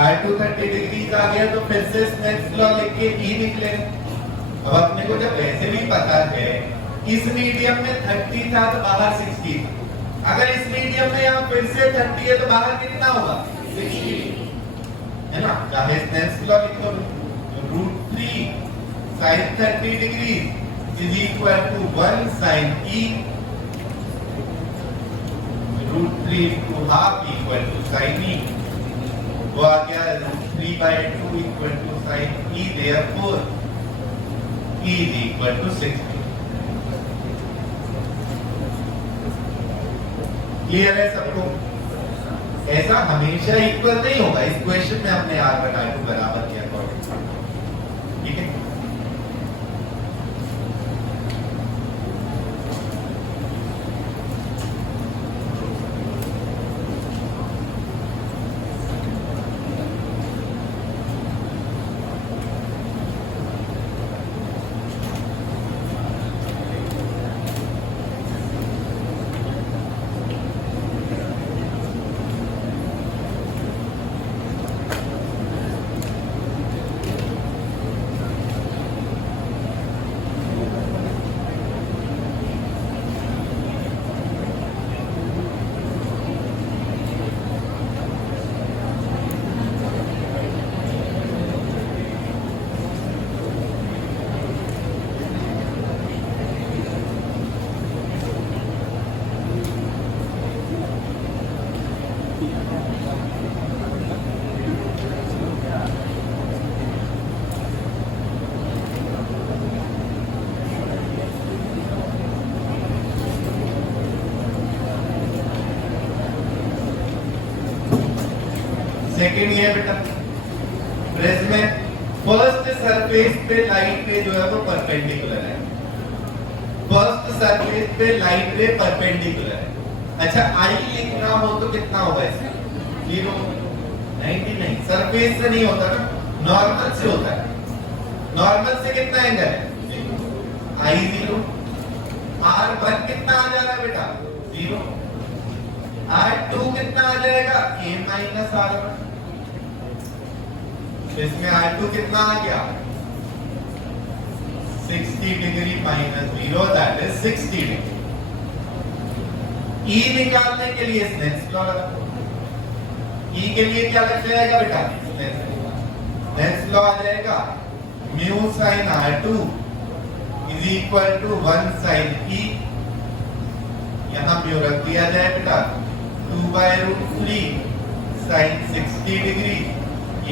R2 30 डिग्रीज आ गया तो फिर से स्नेल्स लॉ लिख के E निकले। अब अपने को जब वैसे भी पता है इस मीडियम में 30 था तो बाहर 60 था, अगर इस मीडियम में यहाँ फिर से 30 है तो बाहर कितना होगा 60, है ना। चाहे स्नेल्स लॉ लिख लो, √3 sin 30 degrees is equal to 1 sin E, √3 into half equal to sin E, वो आ गया √3/2 equal to sin E, therefore E is equal to 60। Clear है सबको? ऐसा हमेशा इक्वल नहीं होगा, इस क्वेश्चन में हमने R/R2 बराबर किया था, ठीक है। सेकेंड ये बेटा प्रिज्म में फर्स्ट सरफेस पे लाइट रे जो है वो परपेंडिकुलर है, फर्स्ट सरफेस पे लाइट रे परपेंडिकुलर है। अच्छा आई लिखना हो तो कितना होगा इसमें 0, 90 नहीं, सरफेस से नहीं होता ना, नॉर्मल से होता है। नॉर्मल से कितना एंगल है आई 0, R1 कितना आ जा रहा है बेटा 0, R2 कितना आ जाएगा a माइनस R1, इसमें R2 कितना आ गया 60 degree minus 0, that is 60 degree. E निकालने के लिए स्नेल्स लॉ लगाओ, E के लिए क्या लग जाएगा बेटा स्नेल्स लॉ आ जाएगा mu sine R2 is equal to 1 sine E, यहां म्यू रख दिया जाए बेटा 2/√3 sine 60 degree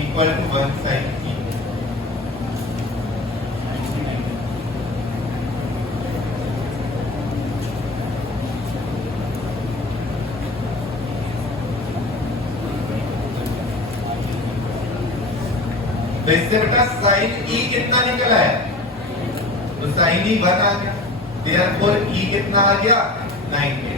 equal to 1 sine E। तो इससे बेटा साइन E कितना निकला है तो साइन E 1 आ गया, देयरफॉर E कितना आ गया 90।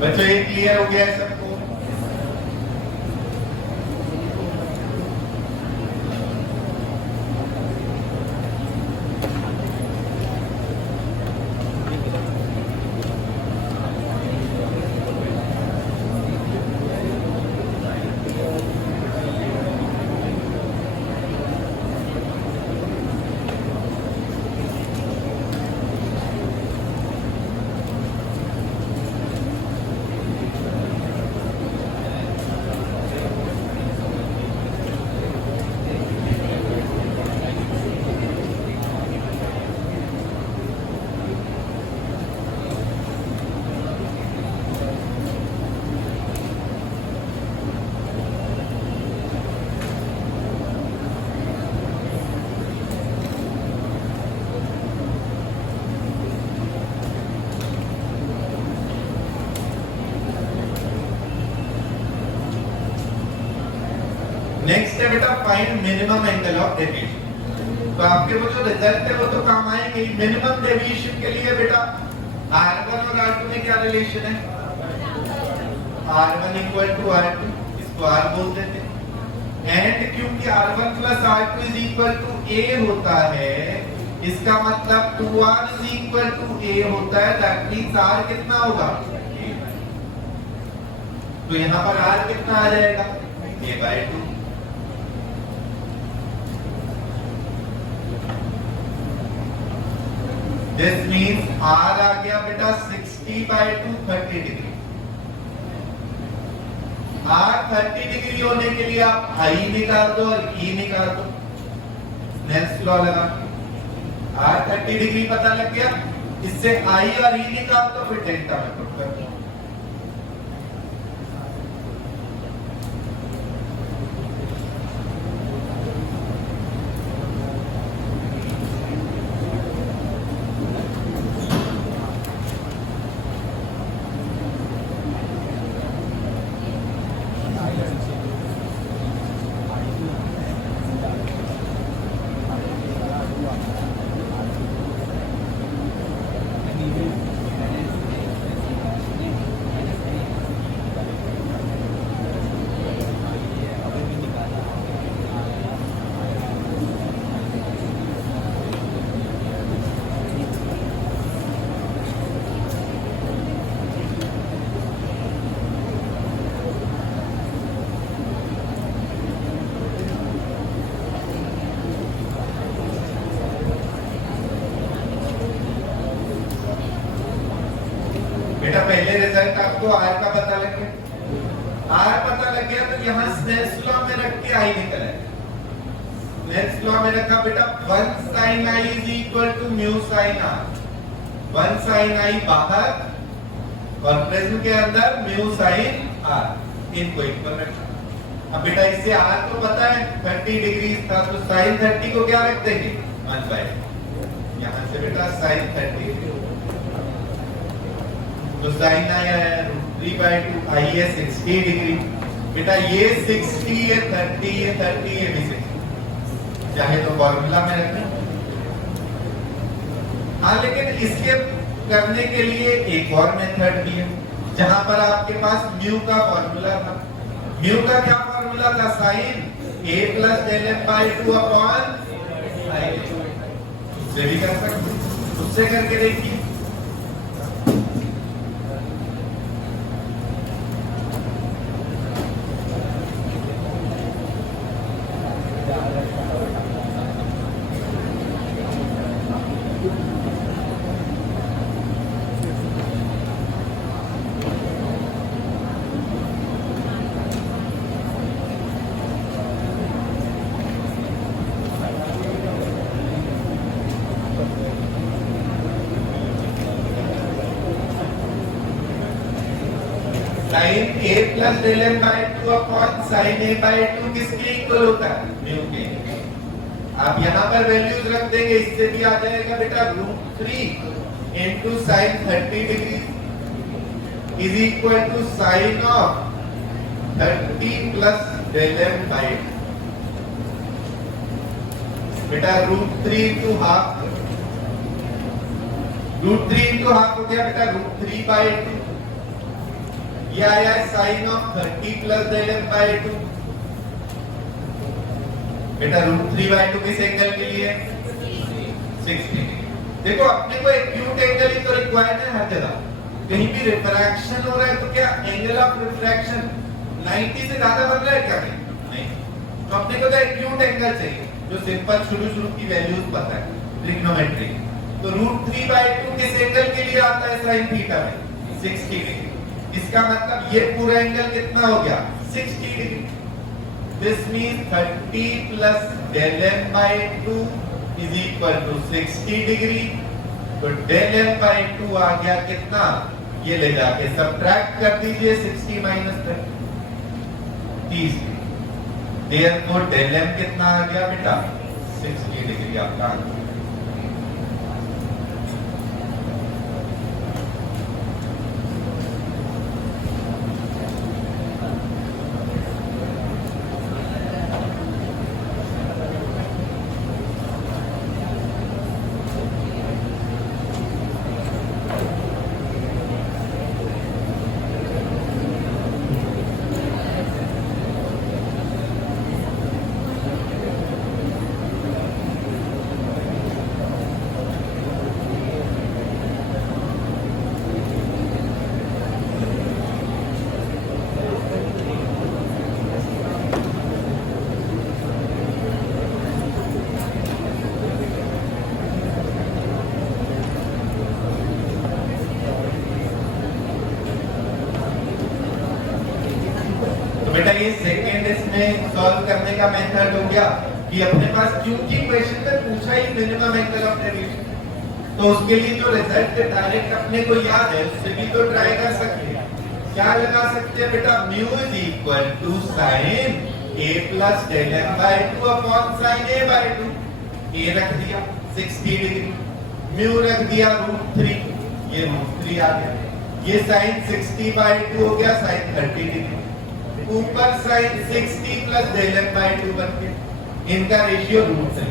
बच्चों ये क्लियर हो गया है सबको? नेक्स्ट है बेटा find minimum angle of deviation. तो आपके वो जो रिजल्ट है वो तो काम आएंगे। मिनिमम डेविएशन के लिए बेटा R1 और R2 में क्या रिलेशन है? R1 इक्वल टू R2, इसको R बोल देते हैं। एंड क्योंकि R1 plus R2 is equal to A होता है, इसका मतलब 2R is equal to A होता है। दैट मींस R कितना होगा? तो यहां पर R कितना आ जाएगा? A/2। This means R आ गया बेटा 60/2 30 डिग्री। R 30 डिग्री होने के लिए आप I निकाल दो और E निकाल दो, स्नेल्स लॉ लगा। R 30 डिग्री पता लग गया, इससे I और E निकाल दो, फिर डेल्टा में पुट कर दो। बेटा पहले रिजल्ट आपको R का पता लग गया। R पता लग गया तो यहाँ स्नेल्स लॉ में रख के I निकल आएगा। स्नेल्स लॉ में रखा बेटा 1 sin I is equal to mu sin R। 1 sin I बाहर और प्रिज्म के अंदर mu sin R, इनको इक्वल रखा। अब बेटा इससे R तो पता है 30 डिग्री था, तो sin 30 को क्या रख देंगे? 1/2। यहाँ से बेटा sin 30 तो sin आया है 3/2, I है 60 डिग्री। बेटा ये 60 है 30 है 30 है भी 60, चाहे तो फॉर्मूला में रखें। हाँ लेकिन इसके करने के लिए एक और मेथड भी है, जहां पर आपके पास म्यू का फॉर्मूला था। म्यू का क्या फॉर्मूला था? sin A plus del m/2 upon I। उससे भी कर सकते, उससे करके देखिए। sin A plus del m/2 upon sin A/2 किसके इक्वल होता है? म्यू के। आप यहाँ पर वैल्यूज रख देंगे, इससे भी आ जाएगा बेटा √3 into sin 30 degree is equal to sin of 30 plus del m/2। बेटा √3 into half, √3 into half हो गया बेटा √3/2। ये आया sin of 30 plus del m/2। बेटा √3/2 किस एंगल के लिए? 60। देखो अपने को एक्यूट एंगल ही तो रिक्वायर्ड है हर जगह। कहीं भी रिफ्रैक्शन हो रहा है तो क्या एंगल ऑफ रिफ्रैक्शन 90 से ज्यादा बन रहा है क्या? नहीं। तो अपने को तो एक्यूट एंगल चाहिए, जो सिंपल शुरू की वैल्यूज पता है, ट्रिग्नोमेट्री। तो √3/2 किस एंगल के लिए आता है sin थीटा में? 60 डिग्री। इसका मतलब ये पूरा एंगल कितना हो गया? 60 degree. This means 30 plus del m/2 is equal to 60 degree. तो del m/2 आ गया कितना? ये ले जाके सब्ट्रैक्ट कर दीजिए 60 minus 30। Therefore del m कितना आ गया बेटा? 60 डिग्री आपका आंसर। सेकेंड इसमें सॉल्व करने का मेथड हो गया कि अपने पास क्योंकि क्वेश्चन में पूछा ही मिनिमम एंगल ऑफ डेविएशन, तो उसके लिए जो रिजल्ट डायरेक्ट अपने को याद है उससे भी तो ट्राई कर सकते हैं। क्या लगा सकते हैं बेटा, mu is equal to sine a plus del m by 2 upon sine a by 2। a रख दिया 60 डिग्री, म्यू रख दिया √3, ये √3 आ गया। ये साइन 60 बाय 2 हो गया साइन 30 डिग्री, ऊपर sine 60 plus del m by 2 बन गया। इनका रेशियो √3,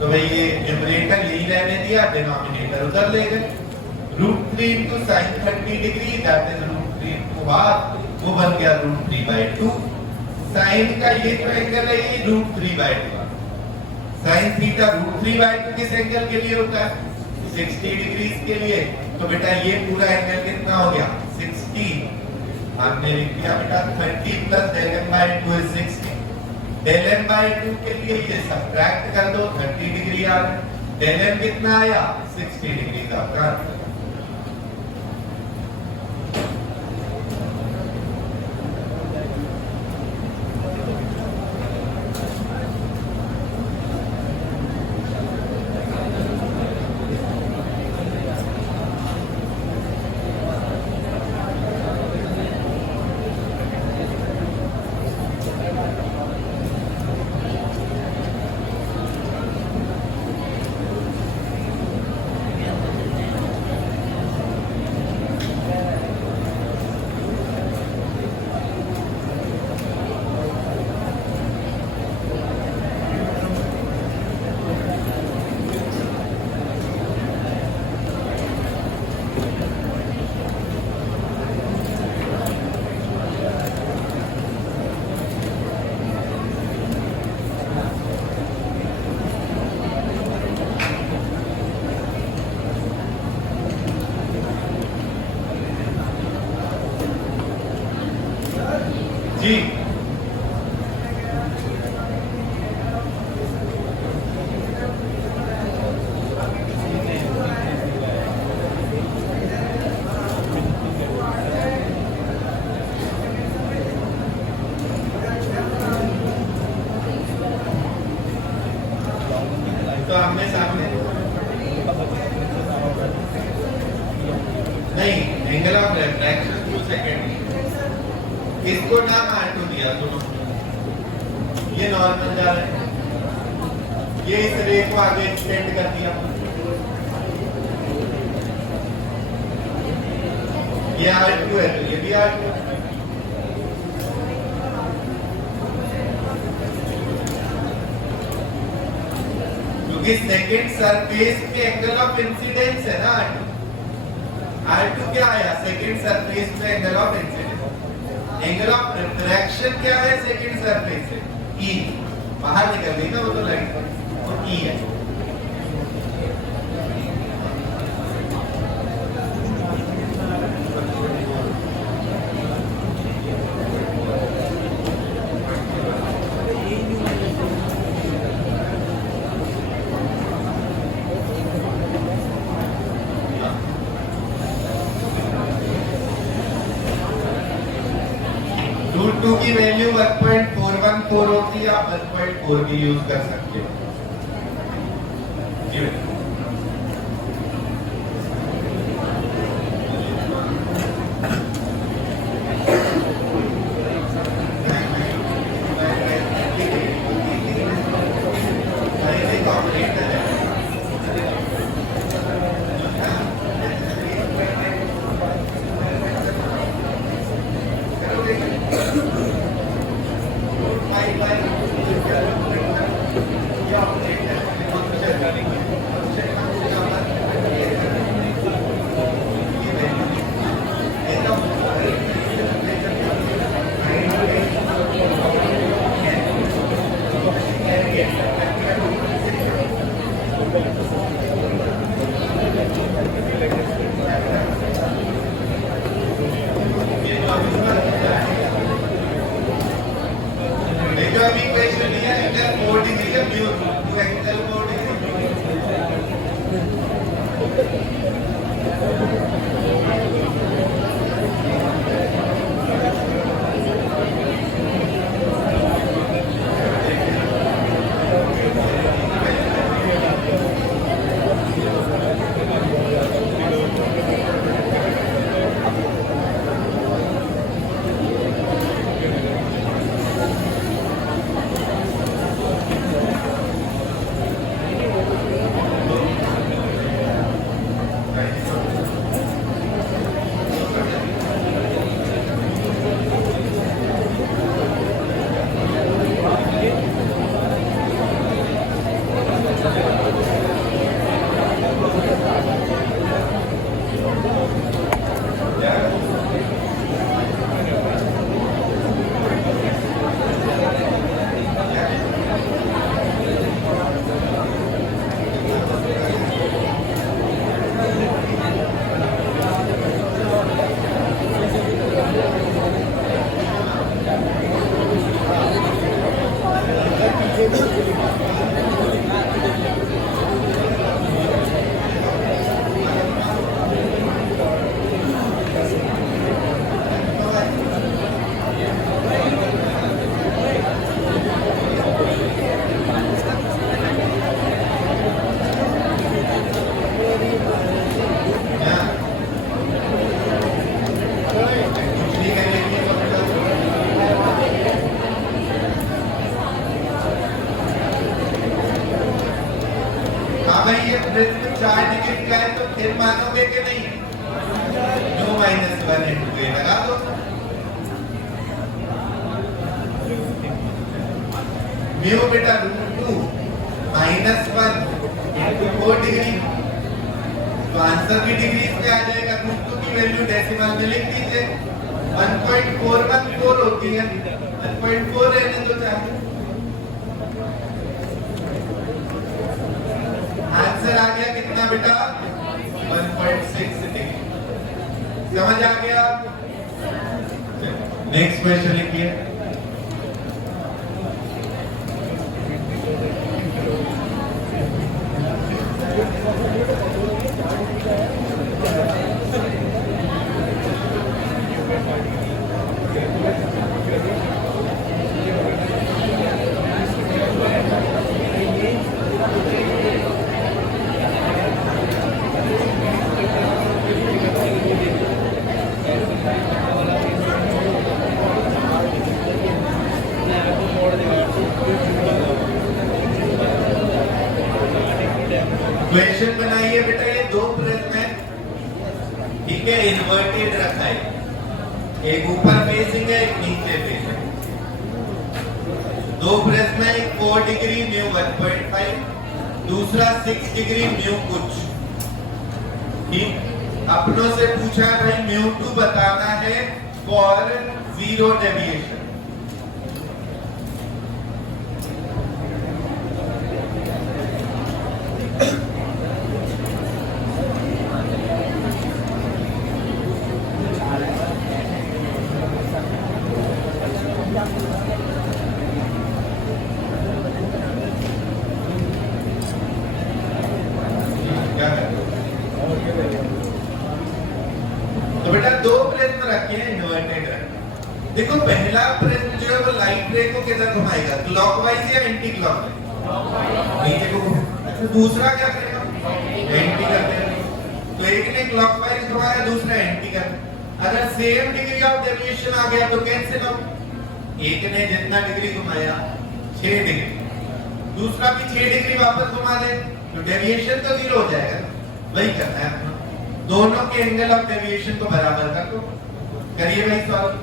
तो भाई ये न्यूमरेटर यही रहने दिया, डिनोमिनेटर उधर ले गए। √3 into sin 30 degree that is √3 into half, वो बन गया √3 by 2। साइन का ये जो एंगल है ये √3 by 2। साइन थीटा √3 by 2 किस एंगल के लिए होता है, 60 डिग्री के लिए। तो बेटा ये पूरा एंगल कितना हो गया 60, हमने लिख दिया बेटा 30 प्लस del m by 2 is 60। Del m by 2 के लिए ये सब्ट्रैक्ट कर दो, 30 डिग्री आ गया। डेल m कितना आया 60 डिग्री का आपका आंसर। जी तो हमने सामने नहीं एंगल ऑफ रिफ्रैक्शन 2 सेकंड, इसको नाम R2 दिया दोनों, ये नॉर्मल जा रहा है, ये इस रे को आगे एक्सटेंड कर दिया, ये R2 है तो ये भी R2 है। क्योंकि सेकेंड सरफेस के एंगल ऑफ इंसिडेंस है ना R2 क्या आया, सेकेंड सरफेस पे angle of incidence. Angle of refraction क्या है सेकेंड सरफेस से, E बाहर निकल गई ना वो तो लाइट, तो E है। √2 की वैल्यू 1.414 होती है, आप 1.4 भी यूज कर सकते हो। हाँ भाई, ये प्रिज्म 4 डिग्री का है तो फिर मानोगे कि नहीं? नो माइनस 1 इंटू ए लगा दो। म्यू बेटा √2 माइनस 1 इंटू 4 डिग्री, तो आंसर की डिग्री पे आ जाएगा। √2 की वैल्यू डेसिमल में लिख दीजिए, 1.414 होती है, 1.4 रहने दो चाहे। आंसर आ गया कितना बेटा? 1.6 डिग्री। समझ आ गया? नेक्स्ट क्वेश्चन लिखिए। क्वेश्चन बनाइए बेटा, ये दो प्रिज्म है, ठीक है, इन्वर्टेड रखा है, एक ऊपर फेसिंग है, एक नीचे फेसिंग। दो प्रिज्म है, एक 4 डिग्री म्यू 1.5, दूसरा 6 डिग्री म्यू कुछ। ठीक, अपनों से पूछा भाई म्यू 2 बताना है फॉर 0 डेविएशन। तो बेटा दो प्रिज्म रखे हैं, इन्वर्टेड रखे। देखो पहला प्रिज्म जो है वो लाइट रे को किधर घुमाएगा, क्लॉकवाइज या एंटी क्लॉकवाइज? नीचे को। अच्छा, दूसरा क्या करेगा? एंटी कर देगा। तो एक ने क्लॉकवाइज घुमाया, दूसरा एंटी कर। अगर सेम डिग्री ऑफ डेविएशन आ गया तो कैंसिल हो। एक ने जितना डिग्री घुमाया 6 डिग्री, दूसरा भी 6 डिग्री वापस घुमा दे तो डेविएशन तो 0 हो जाएगा। वही करना है अपना, दोनों के एंगल ऑफ डेविएशन को बराबर कर दो। करिए भाई सॉल्व।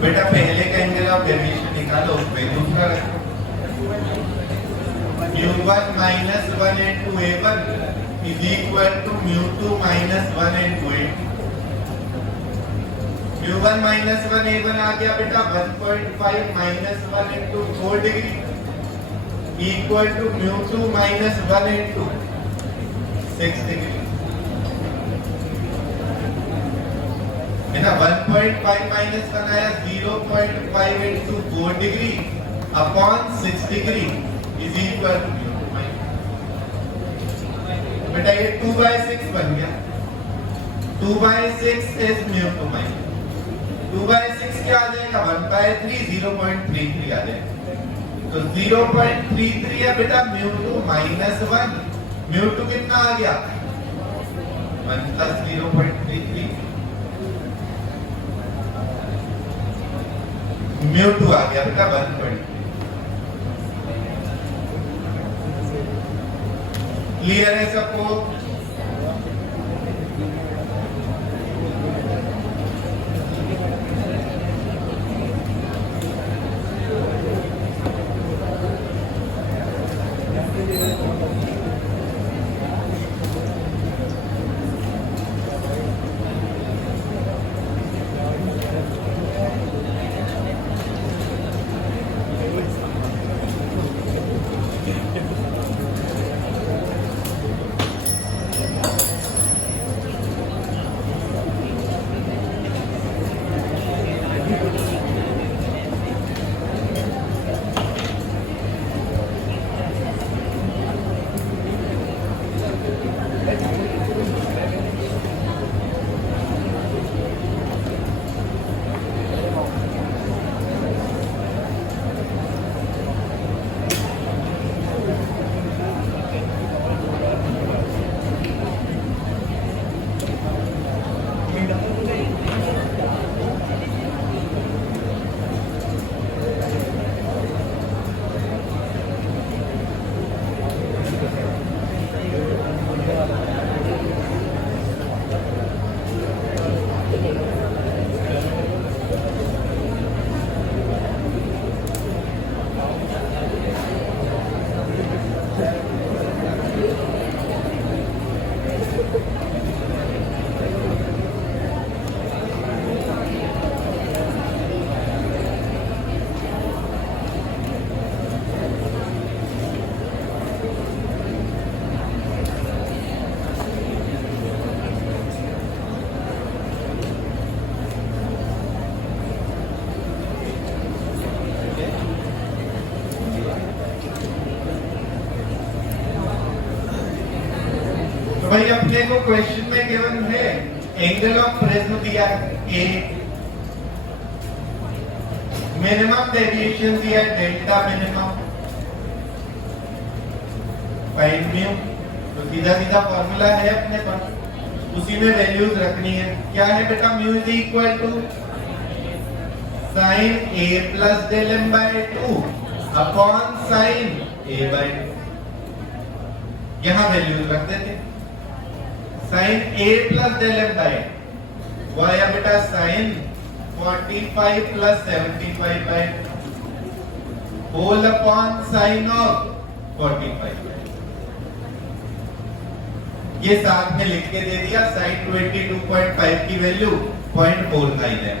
बेटा पहले का एंगल ऑफ डेविएशन निकालो, उसमें दूसरा रखो। μ1 minus 1 into a1 is equal to μ2 minus 1 into a2। μ1 minus 1 a1 आ गया बेटा 1.5 minus 1 into 4 degree equal to μ2 minus 1 into 6 degree. है ना, 1.5 माइनस 1 आया 0.5 into 4 degree upon 6 degree is equal to बेटा ये 2/6 बन गया। 2/6 इज म्यू टू माइनस 2/6 क्या आ जाएगा 1/3 0.33 आ जाएगा। तो 0.33 है बेटा म्यू टू -1। म्यू टू कितना आ गया 1 + 0.33 म्यू टू आ गया बेटा 1.3। क्लियर है सबको? तो भाई अपने को क्वेश्चन में गिवन है एंगल ऑफ प्रिज्म दिया ए, मिनिमम डेविएशन दिया डेल्टा मिनिमम 5 म्यू। तो सीधा सीधा फॉर्मूला है अपने पास, उसी में वैल्यूज रखनी है। क्या है बेटा mu is equal to sine A plus del M by 2 upon sine A by 2। यहां वैल्यूज रख देते। Sine A plus del M by वो आया बेटा sine 45 plus 75 by whole upon sine of 45। ये साथ में लिख के दे दिया। साइन 22.5 की वैल्यू 0.49 है।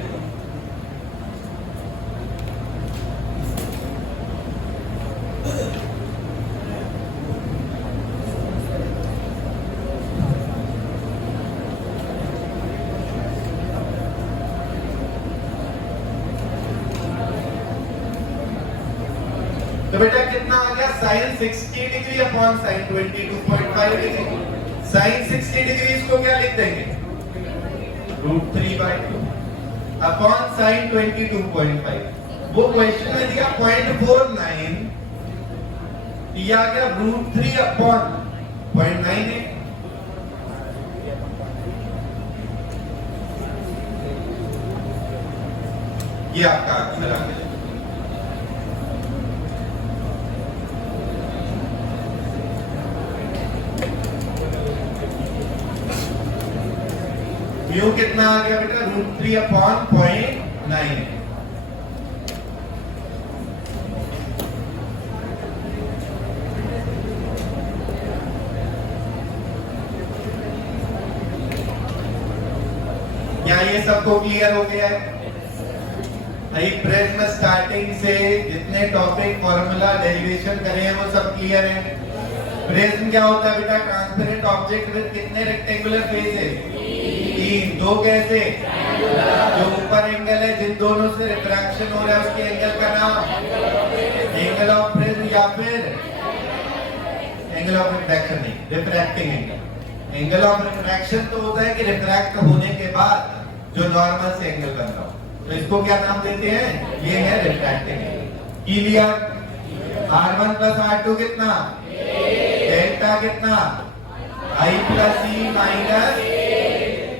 तो बेटा कितना आ गया sine 60 degree upon sine 22.5 degree. Sine 60 degree इसको क्या लिख देंगे √3/2 अपॉन साइन 22.5। वो क्वेश्चन में दिया 0.49, ये आ गया √3 अपॉन 0.98। ये आपका आंसर आ गया। म्यू कितना आ गया बेटा √3 अपॉन 0.9। क्या ये सबको क्लियर हो गया है? भाई प्रिज्म स्टार्टिंग से जितने टॉपिक फॉर्मूला डेरिवेशन करे हैं वो सब क्लियर है। प्रिज्म क्या होता है बेटा ट्रांसपेरेंट ऑब्जेक्ट विद कितने रेक्टेंगुलर फेसेस? 3। 2 कैसे? जो ऊपर एंगल है जिन दोनों से रिफ्रैक्शन हो रहा है उसके एंगल का नाम एंगल ऑफ प्रिज्म या फिर एंगल ऑफ रिफ्रैक्शन नहीं, refracting angle. Angle of refraction तो होता है कि रिफ्रैक्ट होने के बाद जो नॉर्मल से एंगल बन रहा हो, तो इसको क्या नाम देते हैं? ये है refracting angle. Clear? R1 plus R2 कितना? डेल्टा कितना? I plus E minus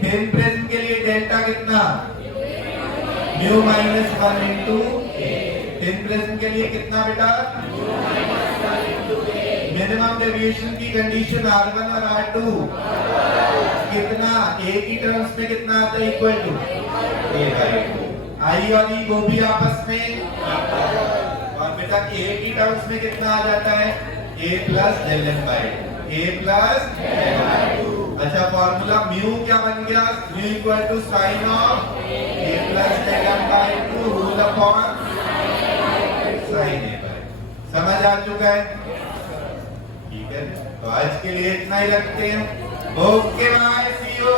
thin prism के लिए डेल्टा कितना? Mu minus 1 into thin prism के लिए कितना बेटा? मिनिमम डेविएशन की कंडीशन R1 और R2 कितना? A की टर्म्स में कितना आता है? इक्वल टू I और E वो भी आपस में, और बेटा A की टर्म्स में कितना आ जाता है? A plus del M by A plus. अच्छा फॉर्मूला म्यू क्या बन गया? Mu equal to sine of A plus del M by 2 whole upon sine A by. समझ आ चुका है? ठीक है, तो आज के लिए इतना ही रखते हैं। Okay bye, see you.